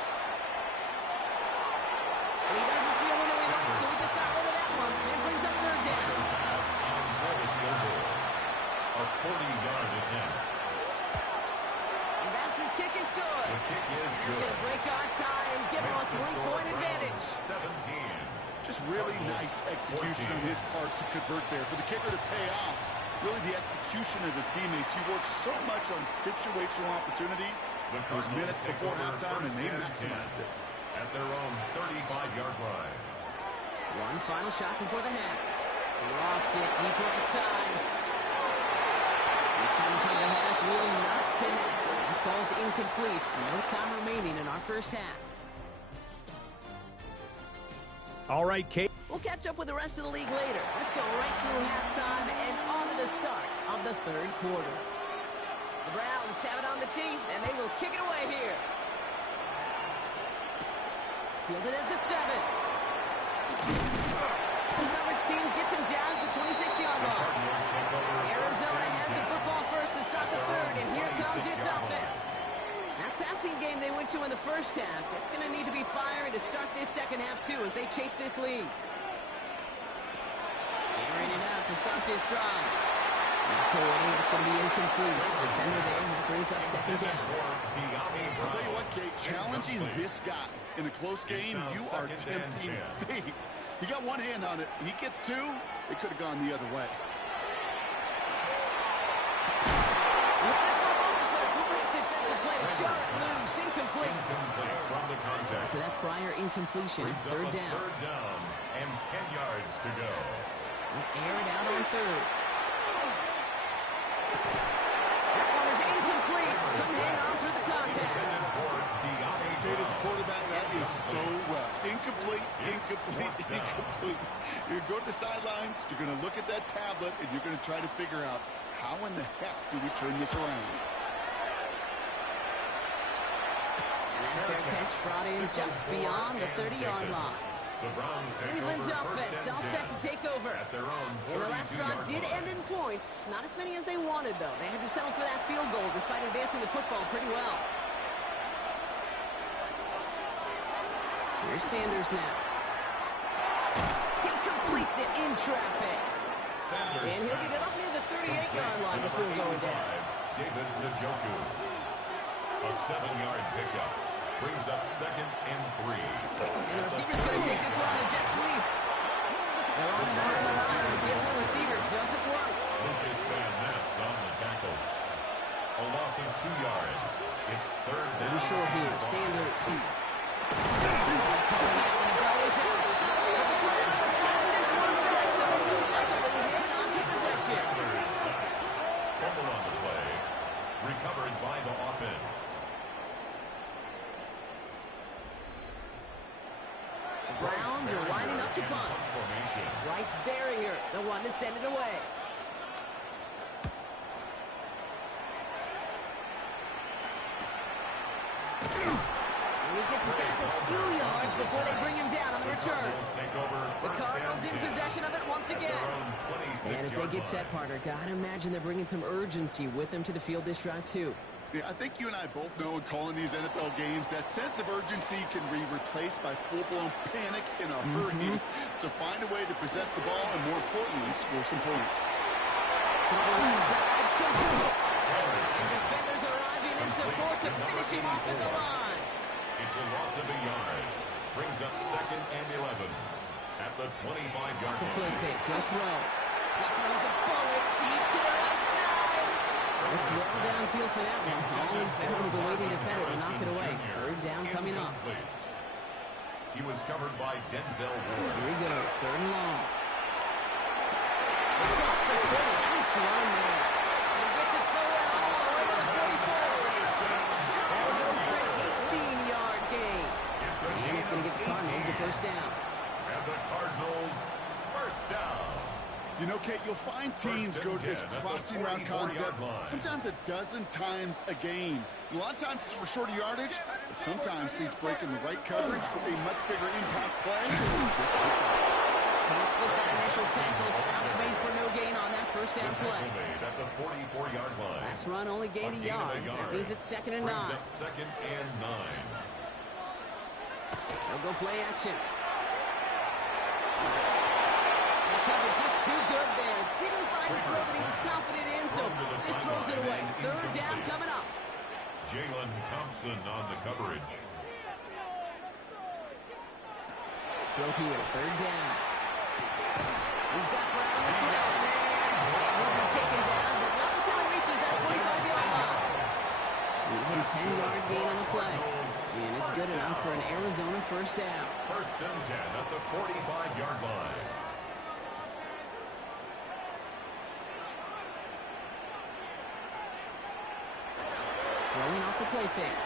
And he doesn't see a window he likes, so he just got rid of that one and brings up third down. Pass on for the field goal. A 40-yard attempt. And Bass's kick is good. The kick is And that's good. going to break our tie and give him a three-point advantage. 17. Just really nice execution on his part to convert there. For the kicker to pay off, really the execution of his teammates. He works so much on situational opportunities. Those minutes before halftime, and they maximized it. At their own 35-yard line. One final shot before the half. Lofts it deep right side. This final shot of the half will not connect. That falls incomplete. No time remaining in our first half. All right, Kate. We'll catch up with the rest of the league later. Let's go right through halftime and on to the start of the third quarter. The Browns have it on the tee, and they will kick it away here. Fielded at the 7. The coverage team gets him down at the 26-yard line. Arizona has the football first to start the third, and here comes its offense. That passing game they went to in the first half, it's going to need to be firing to start this second half, too, as they chase this lead. Airing it out to start this drive. Knocked away, it's going to be incomplete. Defender there brings up second down. I'll tell you what, Kate, challenging this guy in a close game, you are tempting fate. He got one hand on it. He gets two. It could have gone the other way. Jar it loose, incomplete. From the contact. After that prior incompletion, it's third down. Third down and 10 yards to go. Air it out on third. That one is incomplete. Couldn't hang on through the contact. Kate, as a quarterback, that is so rough. Incomplete, incomplete, incomplete. You're going to go to the sidelines, you're going to look at that tablet, and you're going to try to figure out how in the heck do we turn this around. Fair catch brought in just beyond the 30-yard line. The Browns take Cleveland's over offense first and all 10 set to take over. at their own And the last drive 32-yard did end line. in points. Not as many as they wanted, though. They had to settle for that field goal despite advancing the football pretty well. Here's Sanders now. He completes it in traffic. Sanders And he'll get it up near the 38-yard line before going down. David Njoku. A 7-yard pickup. Brings up second and 3. And the receiver's going to take this one on the jet sweep. They're on him behind the line, and it gives to the receiver. Doesn't work. Lucas Van Ness on the tackle. A loss of 2 yards. It's third down. Pretty short here. Sanders. The ball is out. But the Browns got this one back, so they will luckily hang on to possession. Fumble on the play. Recovered by the offense. The Browns are lining up to punt. Formation. Bryce Baringer, the one to send it away. And he gets his guys a few yards before they bring him down on the return. The Cardinals in possession of it once again. And as they get set, partner, gotta imagine they're bringing some urgency with them to the field this drive, too. Yeah, I think you and I both know in calling these NFL games that sense of urgency can be replaced by full-blown panic in a hurry. So find a way to possess the ball and, more importantly, score some points. To the left side, complete. And defenders arriving in support to finish him off at the line. It's a loss of a yard. Brings up 2nd and 11 at the 25-yard The play line. fake, he'll throw. He throws a bullet deep to the right side. It's well downfield for that one. All he found was a waiting defender to knock it away. Third down coming up. Incomplete. He was covered by Denzel Ward. Here he goes, third and long. Across the 30, nice run there. And he gets it forward all the way to the 44. That'll go for an 18-yard gain. And it's going to give the Cardinals a first down. And the Cardinals first down. You know, Kate, you'll find teams go to this crossing route concept sometimes a dozen times a game. And a lot of times it's for shorter yardage, but sometimes teams break in the right coverage for a much bigger impact play. Can't slip that initial tackle. Stops made for no gain on that first down play. Made at the 44-yard line. Last run only gained a yard. That means it's 2nd and 9. Brings up 2nd and 9. They'll go play action. And cover just too good there. Didn't find the throw that he was confident in, so just throws it away. Third down coming up. Jalen Thompson on the coverage. Throw here, third down. He's got Brown on the slant. He'll be taken down, but not until he reaches that 45-yard line. Even 10-yard gain on the play. And it's good enough for an Arizona first down. First and 10 at the 45-yard line. Throwing off the play fake.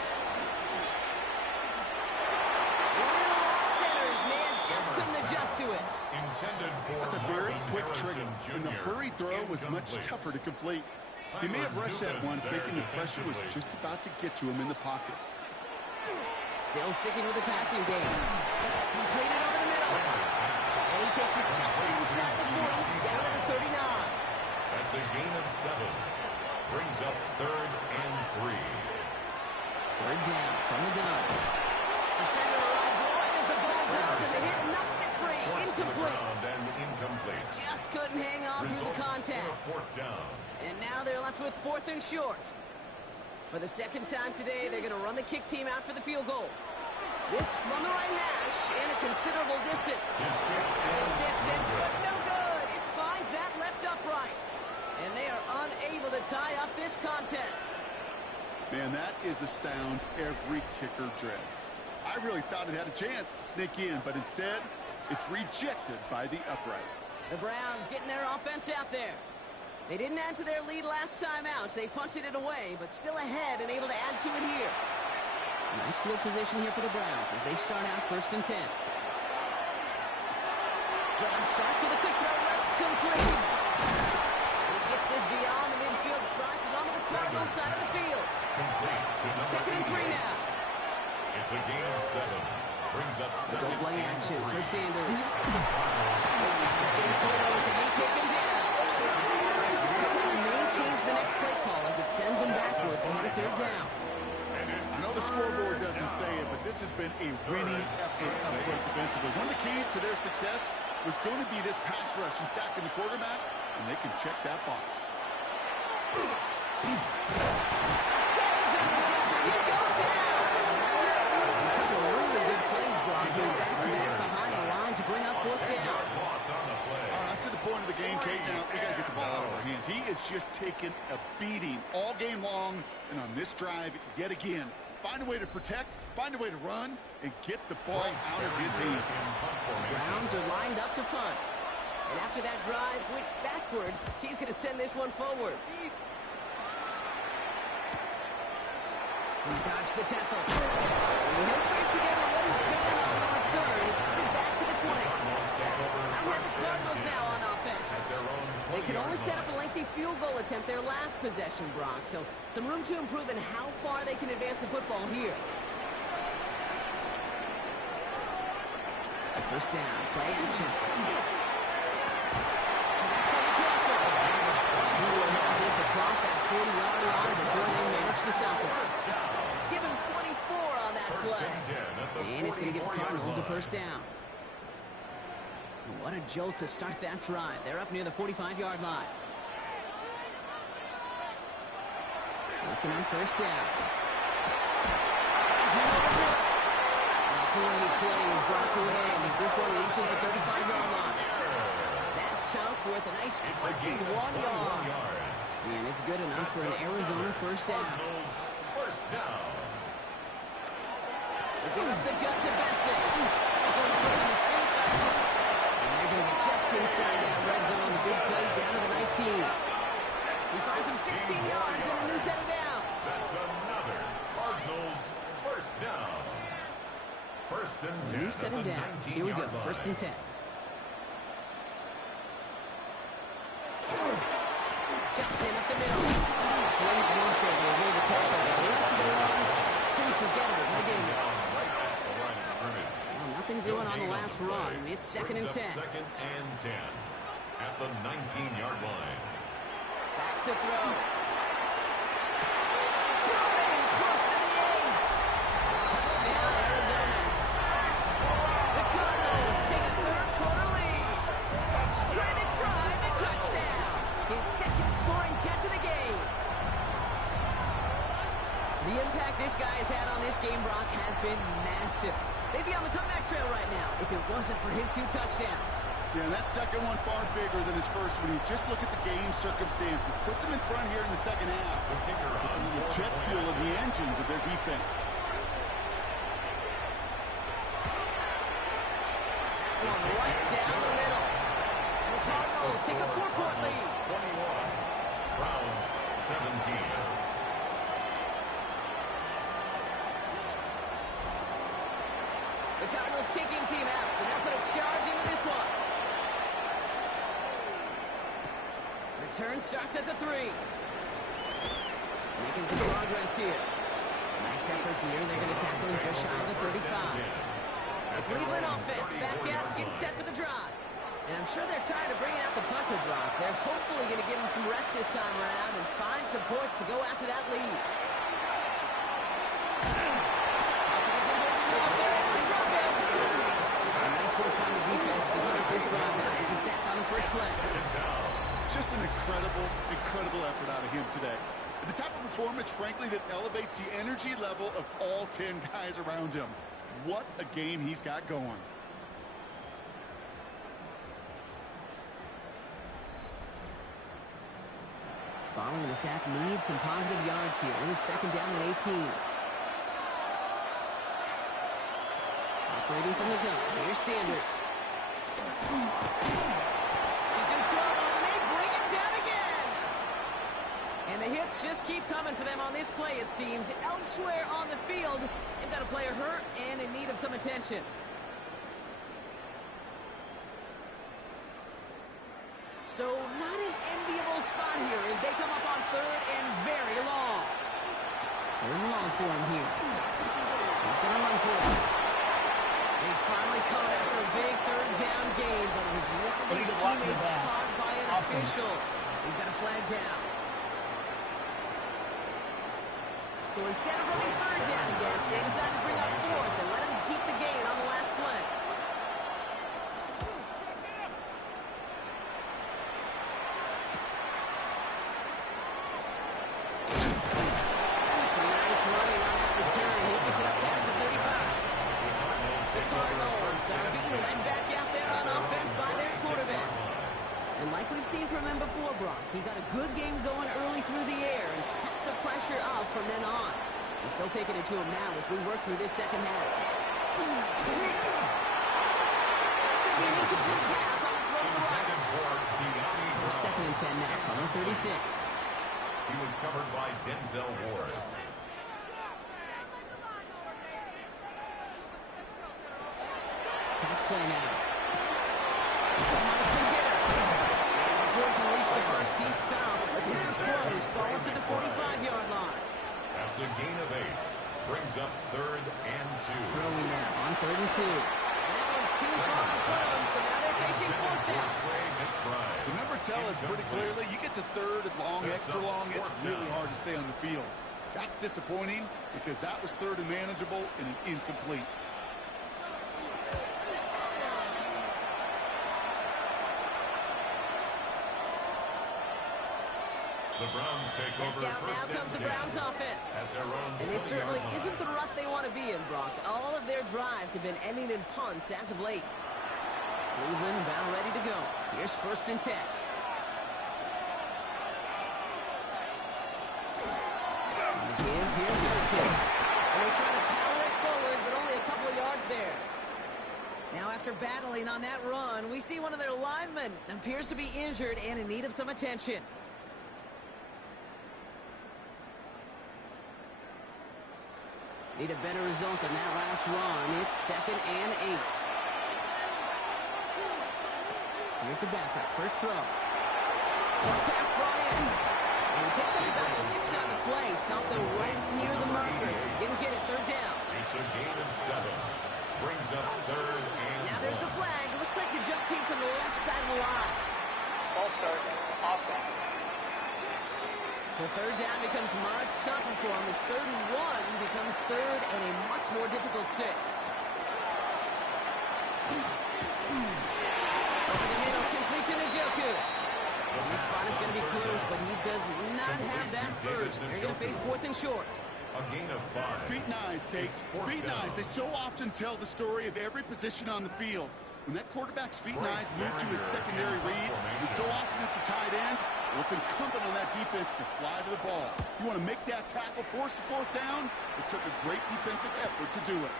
Little off centers, man, just couldn't adjust to it. Intended for That's a very Marvin quick trigger, Harrison and the Jr. hurry throw was much Incomplete. tougher to complete. He may have rushed that one thinking the pressure was just about to get to him in the pocket. Still sticking with the passing game. Completed over the middle. And he takes it just inside the 40, down to the 39. That's a gain of 7. Brings up 3rd and 3. Third down from the gun. Defender arrives right as the ball does, and the hit knocks it free. Incomplete. And incomplete. Just couldn't hang on through the Results contact. for a 4th down. And now they're left with 4th and short. For the second time today, they're going to run the kick team out for the field goal. This from the right hash and a considerable distance. His kick And the is distance, good. but no good. It finds that left upright. And they are unable to tie up this contest. Man, that is a sound every kicker dreads. I really thought it had a chance to sneak in, but instead, it's rejected by the upright. The Browns getting their offense out there. They didn't add to their lead last time out. They punted it away, but still ahead and able to add to it here. Nice field position here for the Browns as they start out 1st and 10. Drive start to the quick throw left, complete. He gets this beyond the midfield stripe and onto the Cardinals side of the field. Complete to number 2nd and 3 now. It's a gain of 7. Brings up 2nd Go play and action 3. for Sanders. He's getting close and they take him down. That's how it may change the next play call as it sends him backwards ahead of 3rd down. I know the scoreboard doesn't say it, but this has been a winning effort up front defensively. One of the keys to their success was going to be this pass rush and sacking the quarterback, and they can check that box. He goes down. A couple of really good plays, Brock. Going back-to-back behind the line to bring up 4th down. Loss on the play. All right, to the point of the game, Kate. Now, we got to get the ball out of our hands. He is just taking a beating all game long, and on this drive, yet again, find a way to protect, find a way to run, and get the ball out of his hands. Browns are lined up to punt. And after that drive went backwards, he's going to send this one forward. He dodged the tackle. And he'll scrape together what he can on the return. He gets it back to the 20. Now we have the Cardinals now on offense. They could only set up a lengthy field goal attempt their last possession, Brock. So some room to improve in how far they can advance the football here. First down, play action. Connects on the crossover. He will have this across that 40-yard line before they manage to stop him. Give him 24 on that play. And it's going to give the Cardinals a first down. What a jolt to start that drive. They're up near the 45-yard line. Looking on first down. Great play is brought to an end as this one reaches the 35-yard line. That chunk with a nice 21 yards. And it's good enough for an Arizona first down. They give up the guts of Benson. And they're going to get just inside that red zone. A big play down to the 19. He finds him 16 yards and a new set of downs. That's another Cardinals first down. First and 10. New set of downs. Here we go. First and 10. Johnson up the middle. Great work there to avoid the tackle. The rest of the run, pretty forgettable. No gain there. Well, nothing doing on the last run. It's second and 10. Second and 10 at the 19-yard line. Back to throw. Going close to the 8. Touchdown, Arizona. The Cardinals take a third-quarter lead. Brandon Fry, the touchdown. His second scoring catch of the game. The impact this guy has had on this game, Brock, has been massive. They'd be on the comeback trail right now if it wasn't for his 2 touchdowns. Yeah, and that second one far bigger than his first when you just look at the game circumstances. Puts him in front here in the second half. Puts a little jet fuel in the engines of their defense. One right down the middle. And the Cardinals take a 4-point lead. 21. Browns 17. The Cardinals kicking team out, so they'll put a charge into this one. Return starts at the 3. Making some progress here. Nice effort here. They're going to tackle him just shy of the 35. The Cleveland offense back out, getting set for the drive. And I'm sure they're tired of bringing out the puncher, Brock. They're hopefully going to give him some rest this time around and find some points to go after that lead. On the defense to start this drive now. It's a sack on the first play. Just an incredible effort out of him today. The type of performance, frankly, that elevates the energy level of all 10 guys around him. What a game he's got going. Following the sack needs some positive yards here. It is second down and 18. Operating from the gun. Here's Sanders. He's in trouble, and they bring him down again. And the hits just keep coming for them on this play, it seems. Elsewhere on the field, they've got a player hurt and in need of some attention. So not an enviable spot here as they come up on third and very long. Third and long for him here. He's going to run for it. He's finally caught after a big third down game, but it was one of his teammates caught by an official. We've got a flag down. So instead of running third down again, they decided to bring up fourth and let him keep the gain on the last play. That's a nice running on that return. He gets it up past the 35. The Cardinals are being led back out there on offense by their quarterback. And like we've seen from him before, Brock, he got a good game going early through the air and kept the pressure up from then on. He's still taking it to him now as we work through this second half. It's going to be an incomplete pass on the throw to the right. We're second and 10 now from the 36. He was covered by Denzel Ward. Pass play now. Smart hitter. Before he can reach the first, he's stopped. But this is close. Ball up to the 45-yard line. That's a gain of 8. Brings up third and 2. Throwing now on third and 2. And that one's too far in front of them, so now they're facing fourth down. The numbers tell us pretty clearly, you get to third and long, extra long, it's really hard to stay on the field. That's disappointing because that was third and manageable and an incomplete. The Browns take over Back out first now comes the and 10 Browns offense. at their own And this 20-yard certainly line. isn't the rut they want to be in, Brock. All of their drives have been ending in punts as of late. Cleveland about ready to go. Here's first and 10. Give here to the kids. And they try to power it forward, but only a couple of yards there. Now after battling on that run, we see one of their linemen appears to be injured and in need of some attention. Need a better result than that last run. It's 2nd and 8. Here's the backup. First throw. Short pass brought in. And he picks up about 6 on the play. Stopped them right near the marker. Didn't get it. Third down. It's a gain of 7. Brings up third and Now there's the flag. Looks like the jump came from the left side of the line. Ball start. Offense. So third down becomes much tougher for him. His 3rd and 1 becomes 3rd and a much more difficult 6. Over the middle, complete to Njoku. And this spot is going to be close, but he does not have that first. They're going to face 4th and short. a gain of 5. Feet and eyes, Kate. Feet and eyes. They so often tell the story of every position on the field. When that quarterback's feet and eyes move to his secondary read, and so often it's a tight end, well, it's incumbent on that defense to fly to the ball. You want to make that tackle, force the 4th down? It took a great defensive effort to do it.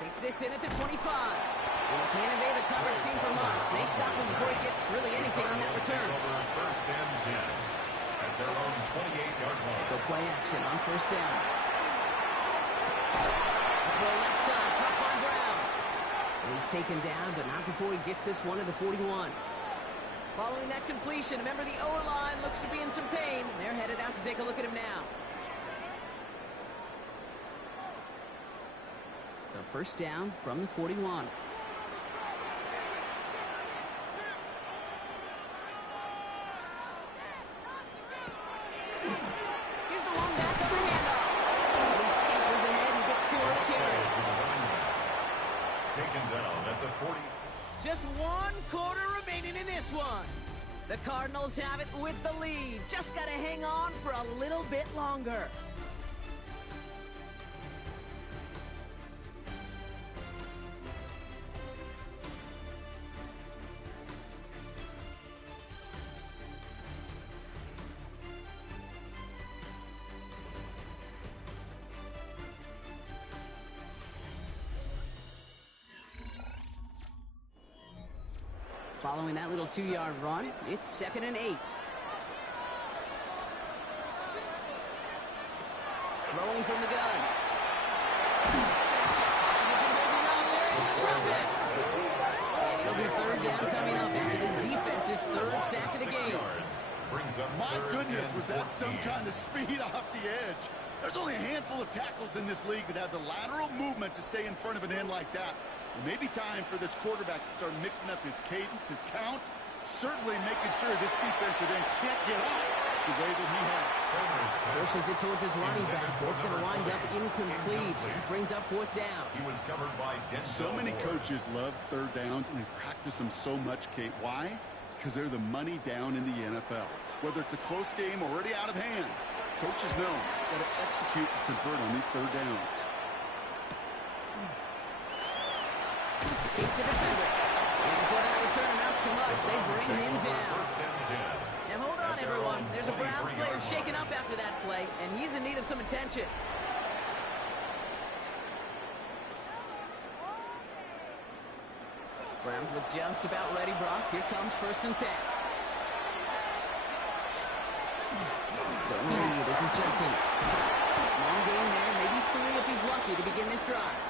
Takes this in at the 25. Well, he can't evade the coverage team for much. They stop him before he gets really anything on that return. Over first and 10 at their own 28-yard line. Go play action on first down. Throw left side, caught by Brown. And he's taken down, but not before he gets this one to the 41. Following that completion, remember the O-line looks to be in some pain. They're headed out to take a look at him now. So first down from the 41. Here's the long back of the handoff. And he scampers ahead and gets 2 on the carry. To the running back. Taken down at the 40. Just 1 quarter remaining in this one. The Cardinals have it with the lead. Just got to hang on for a little bit longer. Following that little 2-yard run, it's 2nd and 8. Throwing from the gun. And it'll be 3rd down coming up after this defense's 3rd sack of the game. Brings up My third goodness, and was that some 14. kind of speed off the edge. There's only a handful of tackles in this league that have the lateral movement to stay in front of an end like that. It may be time for this quarterback to start mixing up his cadence, his count, certainly making sure this defensive end can't get off the way that he has. Pushes it towards his running back, but it's going to wind up incomplete. It brings up 4th down. He was covered by Denzel So many Ward. coaches love 3rd downs, and they practice them so much, Kate. Why? Because they're the money down in the NFL. Whether it's a close game or already out of hand, coaches know got to execute and convert on these 3rd downs. Escapes the defender. And before that return amounts to much, they bring him down. First and 10. Now hold on, everyone. There's a Browns player shaken up after that play, and he's in need of some attention. Browns look just about ready, Brock. Here comes 1st and 10. Zone read. This is Jenkins. Long gain there, maybe 3 if he's lucky to begin this drive.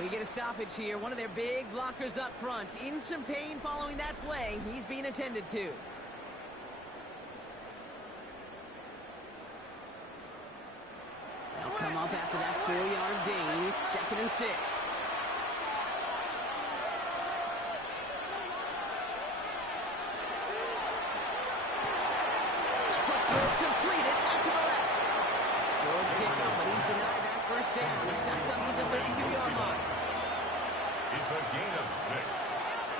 We get a stoppage here. One of their big blockers up front. In some pain following that play. He's being attended to. They'll come up after that 4-yard gain. It's 2nd and 6. pickup, but he's denied that first down. His shot comes at the 32-yard line. It's a gain of 6.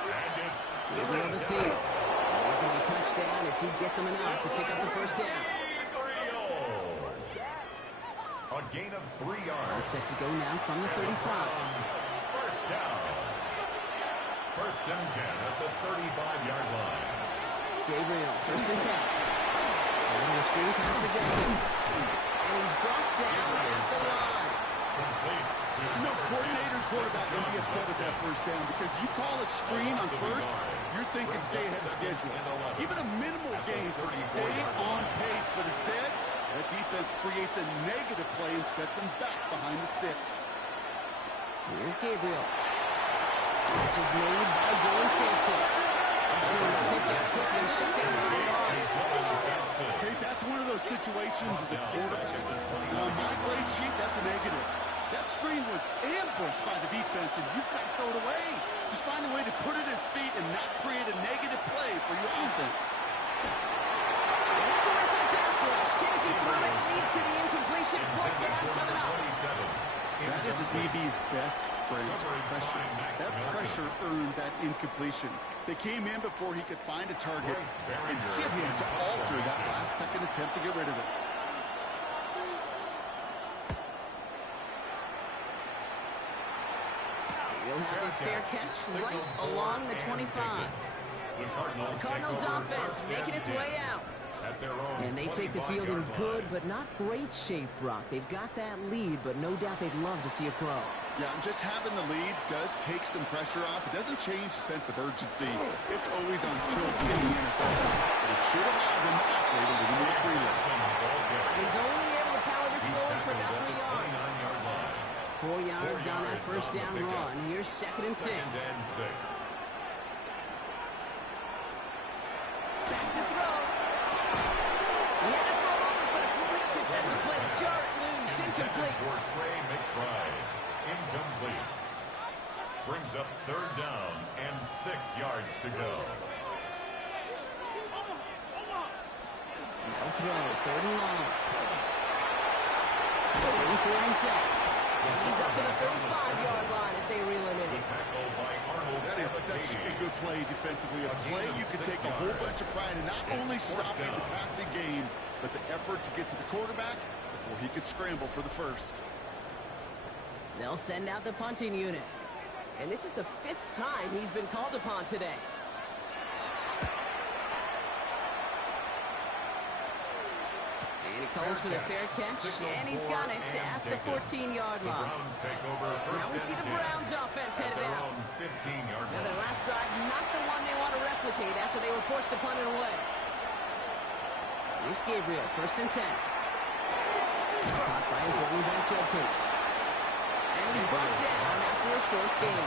And it's Gabriel the sneak. He's going to be touchdown as he gets him enough to pick up the first down. A gain of 3 All yards. set to go now from the 35. First down. First and 10 at the 35-yard line. Gabriel, first and 10. A screen pass for Jenkins. And he's brought down at the line. Complete to Coordinator and quarterback can be upset with that first down because you call a screen on first, you're thinking stay ahead of schedule. Even a minimal gain to stay on pace, but instead, that defense creates a negative play and sets him back behind the sticks. Here's Gabriel. Catch is made by Dylan Sampson. That's going to snipped out quickly, shut down by the line. Okay, that's one of those situations as a quarterback. On my grade sheet, that's a negative. That screen was ambushed by the defense, and you've got to throw it away. Just find a way to put it at his feet and not create a negative play for your offense. And that's a right pass rush. As he threw it, leads to the incompletion. Fourth down coming up. That is a DB's best friend, pressure. That pressure earned that incompletion. They came in before he could find a target and hit him to alter that last-second attempt to get rid of it. He'll have this fair catch right along the 25. The Cardinals offense making its way out. And they take the field in good but not great shape, Brock. They've got that lead, but no doubt they'd love to see it grow. Yeah, just having the lead does take some pressure off. It doesn't change the sense of urgency. It's always on tilt in the NFL. But it should allow them to operate a little more freely. He's only able to power this forward for about 3 yards. 4 yards on that first down run. Here's second and 6. Back to throw. He had to throw over, but a complete defensive play to jar it loose. Incomplete. Incomplete. Brings up third down and 6 yards to go. No throw. Third and long. Going for himself. He's up to the 35-yard line as they reel him in. That is such a good play defensively. A play you can take a whole bunch of pride in not only stopping the passing game, but the effort to get to the quarterback before he could scramble for the first. They'll send out the punting unit. And this is the 5th time he's been called upon today. And he calls for the fair catch, and he's got it at the 14-yard line. Now we see the Browns offense headed out. Now their last drive, not the one they want to replicate after they were forced to punt it away. Here's Gabriel, first and 10. Caught by his running back, Jenkins. And he's brought down after a short gain.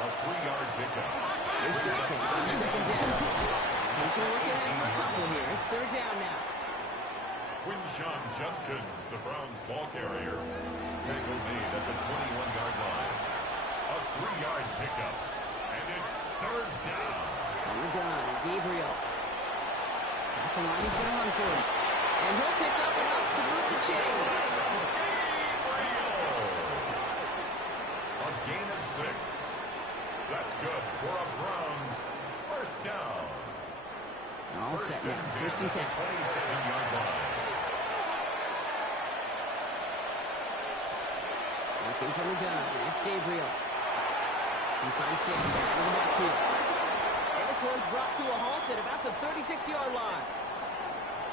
A 3-yard pickup. Here's Jenkins on second down. He's going to look ahead for a couple here. It's third down now. Quinshawn Judkins, the Browns ball carrier. Tackle made at the 21-yard line. A 3-yard pickup. And it's third down. On the gun, Gabriel. That's the line he's going to run for it. And he'll pick up enough to move the chains. A gain of 6. That's good for a Browns first down. All set now. First and 10. 27-yard line. Looking from the gun. It's Gabriel. He finds Sampson out of the backfield. And this one's brought to a halt at about the 36-yard line.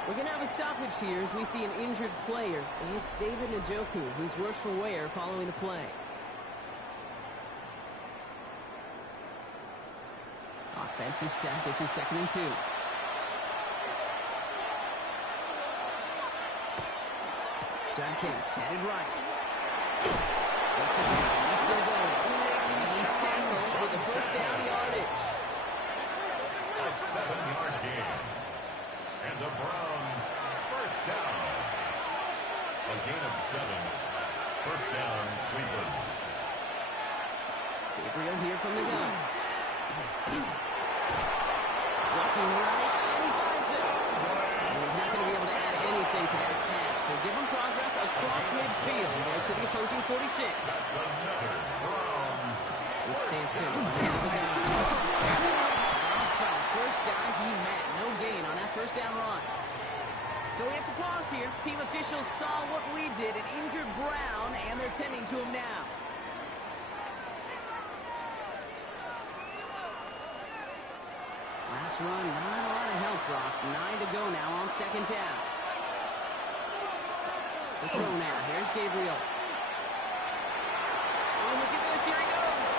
We're going to have a stoppage here as we see an injured player. It's David Njoku, who's worse for wear following the play. Offense is set. This is second and 2. Judkins headed right. Makes it down. He's still going. And he's tackled with the first down yardage. A 7-yard gain. And the Browns first down. A gain of 7. First down, Cleveland. Gabriel here from the gun. Looking right, and he finds it. And he's not going to be able to add 36. That's another Browns. It's Sampson. First guy he met. No gain on that first down run. So we have to pause here. Team officials saw what we did and injured Brown, and they're tending to him now. Last run, not a lot of help, Brock. 9 to go now on second down. The throw now. Here's Gabriel. Oh, look at this. Here he goes.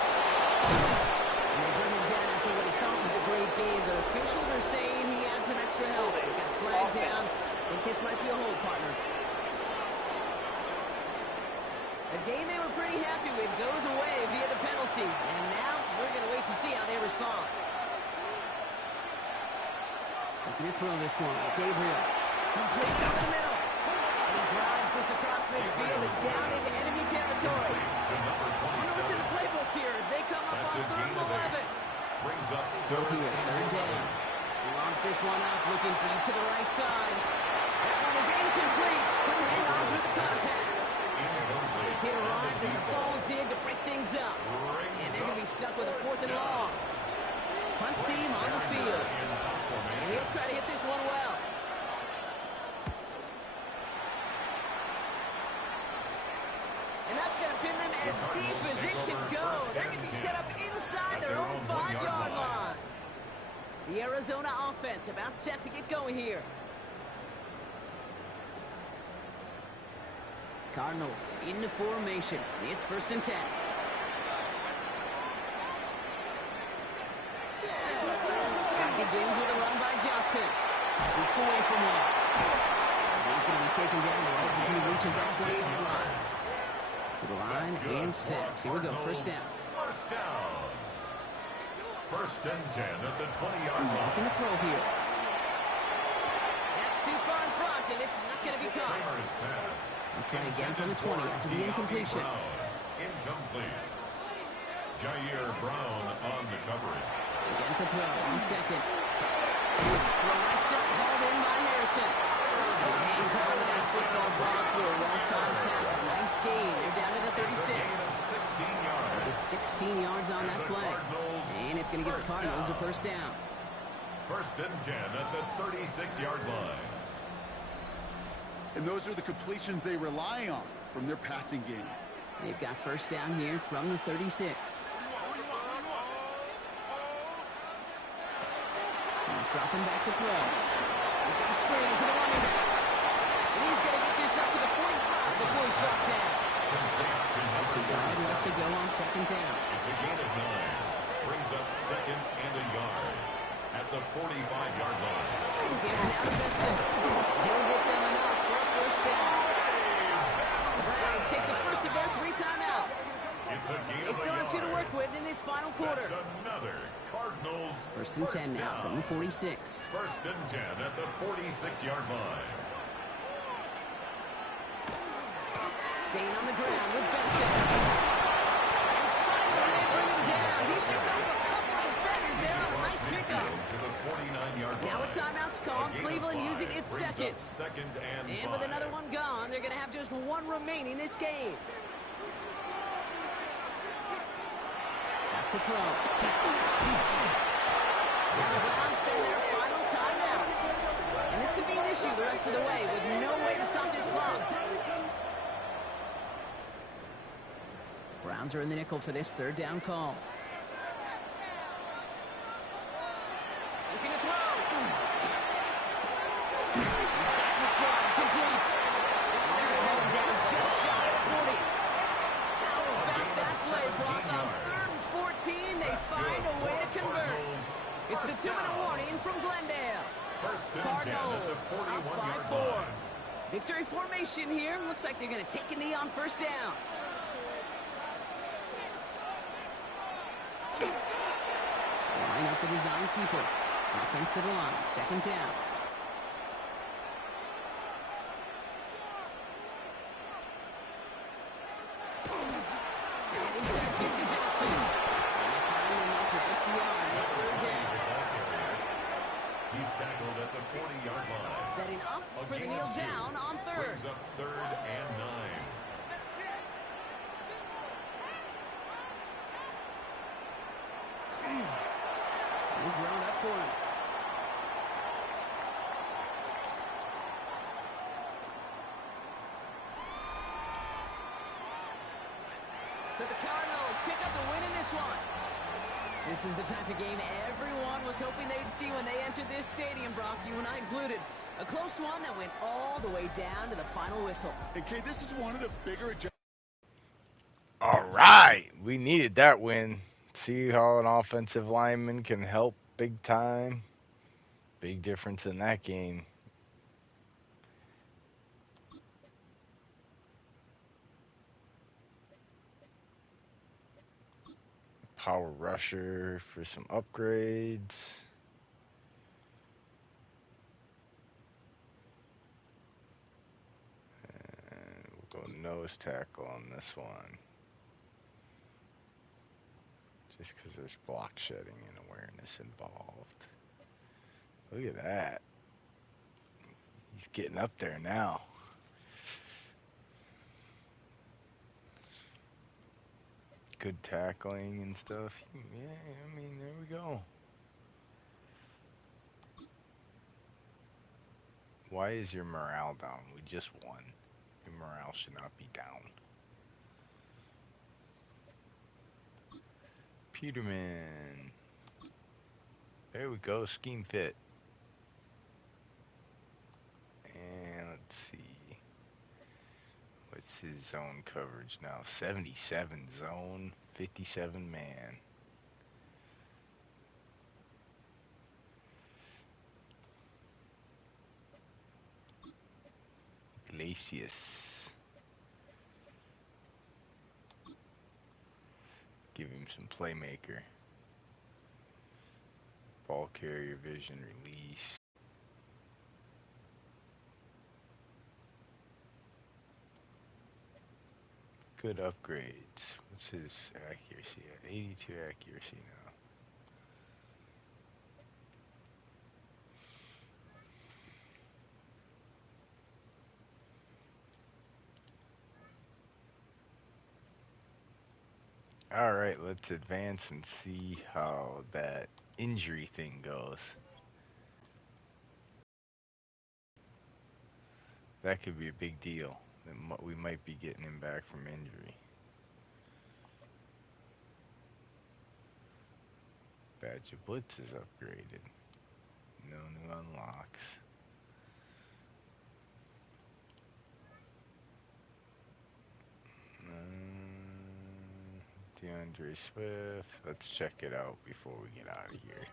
And they bring him down after what he thought was a great game. The officials are saying he had some extra help. He got flagged down. I think this might be a hold, partner. A game they were pretty happy with goes away via the penalty. And now we're going to wait to see how they respond. Looking to throw this one. Gabriel. Complete over the middle. And he drives this across midfield and down into enemy territory. What's in the playbook here as they come up on 3rd and 11. Brings up Throw here, 3rd down. He launches this one up, looking deep to the right side. That one is incomplete. Couldn't hang on through the contact. Hit arrived and the ball did to break things up. And they're going to be stuck with a 4th and long. Punt team on the field. And he'll try to hit this one well. And that's going to pin them as deep as it can go. They're going to be set up inside their own 5-yard line. The Arizona offense about set to get going here. Cardinals into formation. It's 1st and 10. Begins with a run by Johnson. Takes away from him. And he's going to be taken down right as he reaches that 20-yard line. To the line and set. Here we go, 1st down. 1st down. 1st and 10 at the 20-yard line. Looking to throw here. That's too far in front, and it's not going to be caught. Cramer's pass. We'll try again from the 20 after the incompletion. Incomplete. Jair Brown on the coverage. Again to throw on 2nd. Right side hauled in by Harrison. He hangs on to that football block for a well-timed tackle. Nice gain. They're down to the 36. 16 yards. It's 16 yards on that play. And it's going to give the Cardinals a 1st down. 1st and 10 at the 36-yard line. And those are the completions they rely on from their passing game. They've got 1st down here from the 36. He's dropping back to throw. He's got a screen to the running back. And he's going to get this up to the 45 before he's brought down. Just a yard left to go on 2nd down. It's a gain of 9. Brings up 2nd and a yard at the 45-yard line. Give it now to Benson. He'll get them enough for a 1st down. The Browns take the first of their 3 timeouts. It's a gain They still have 2 to work with in this final quarter. That's another Cardinals 1st and 10 now from the 46. 1st and 10 at the 46-yard line. Staying on the ground with Benson. And finally they bring him down. He shook up a couple of defenders there on a nice pickup. To the 49-yard line. Now a timeout's called. Cleveland using its second. 2nd and And with another one gone, they're going to have just 1 remaining this game. Back to throw. Now the Browns spend their final timeout. And this could be an issue the rest of the way with no way to stop this clock. Browns are in the nickel for this 3rd down call. Looking to throw. He's got McBride complete. And they're going to hold him down just shy of the 40. How about that play, Brock? On 3rd and 14, they find a way to convert. It's the 2-minute warning from Glendale. Cardinals up by 4. Victory formation here. Looks like they're going to take a knee on 1st down. Line up the design keeper. Offense to the line. 2nd down. And inside kick to Johnson. And they find him up for just a yard. It's 3rd down. He's tackled at the 40-yard line. Setting up for the kneel down on 3rd. Brings up 3rd and 9. We'll throw it up for him. So the Cardinals pick up the win in this one. This is the type of game everyone was hoping they'd see when they entered this stadium, Brock, you and I included. A close one that went all the way down to the final whistle. And, Kate, this is one of the bigger adjustments. All right. We needed that win. See how an offensive lineman can help big time. Big difference in that game. Power rusher for some upgrades. And we'll go nose tackle on this one. Just because there's block shedding and awareness involved. Look at that. He's getting up there now. Good tackling and stuff. Yeah, I mean, there we go. Why is your morale down? We just won. Your morale should not be down. Peterman. There we go. Scheme fit. And let's see. What's his zone coverage now? 77 zone, 57 man. Iglesias. Give him some playmaker. Ball carrier vision release. Good upgrades. What's his accuracy at? 82 accuracy now. All right, let's advance and see how that injury thing goes. That could be a big deal. We might be getting him back from injury. Badge of Blitz is upgraded. No new unlocks. DeAndre Swift. Let's check it out before we get out of here.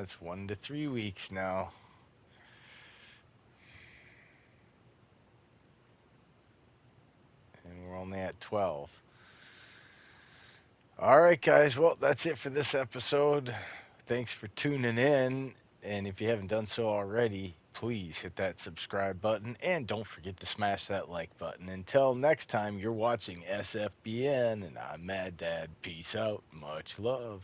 It's 1 to 3 weeks now. And we're only at 12. All right, guys. Well, that's it for this episode. Thanks for tuning in. And if you haven't done so already, please hit that subscribe button. And don't forget to smash that like button. Until next time, you're watching SFBN. And I'm Mad Dad. Peace out. Much love.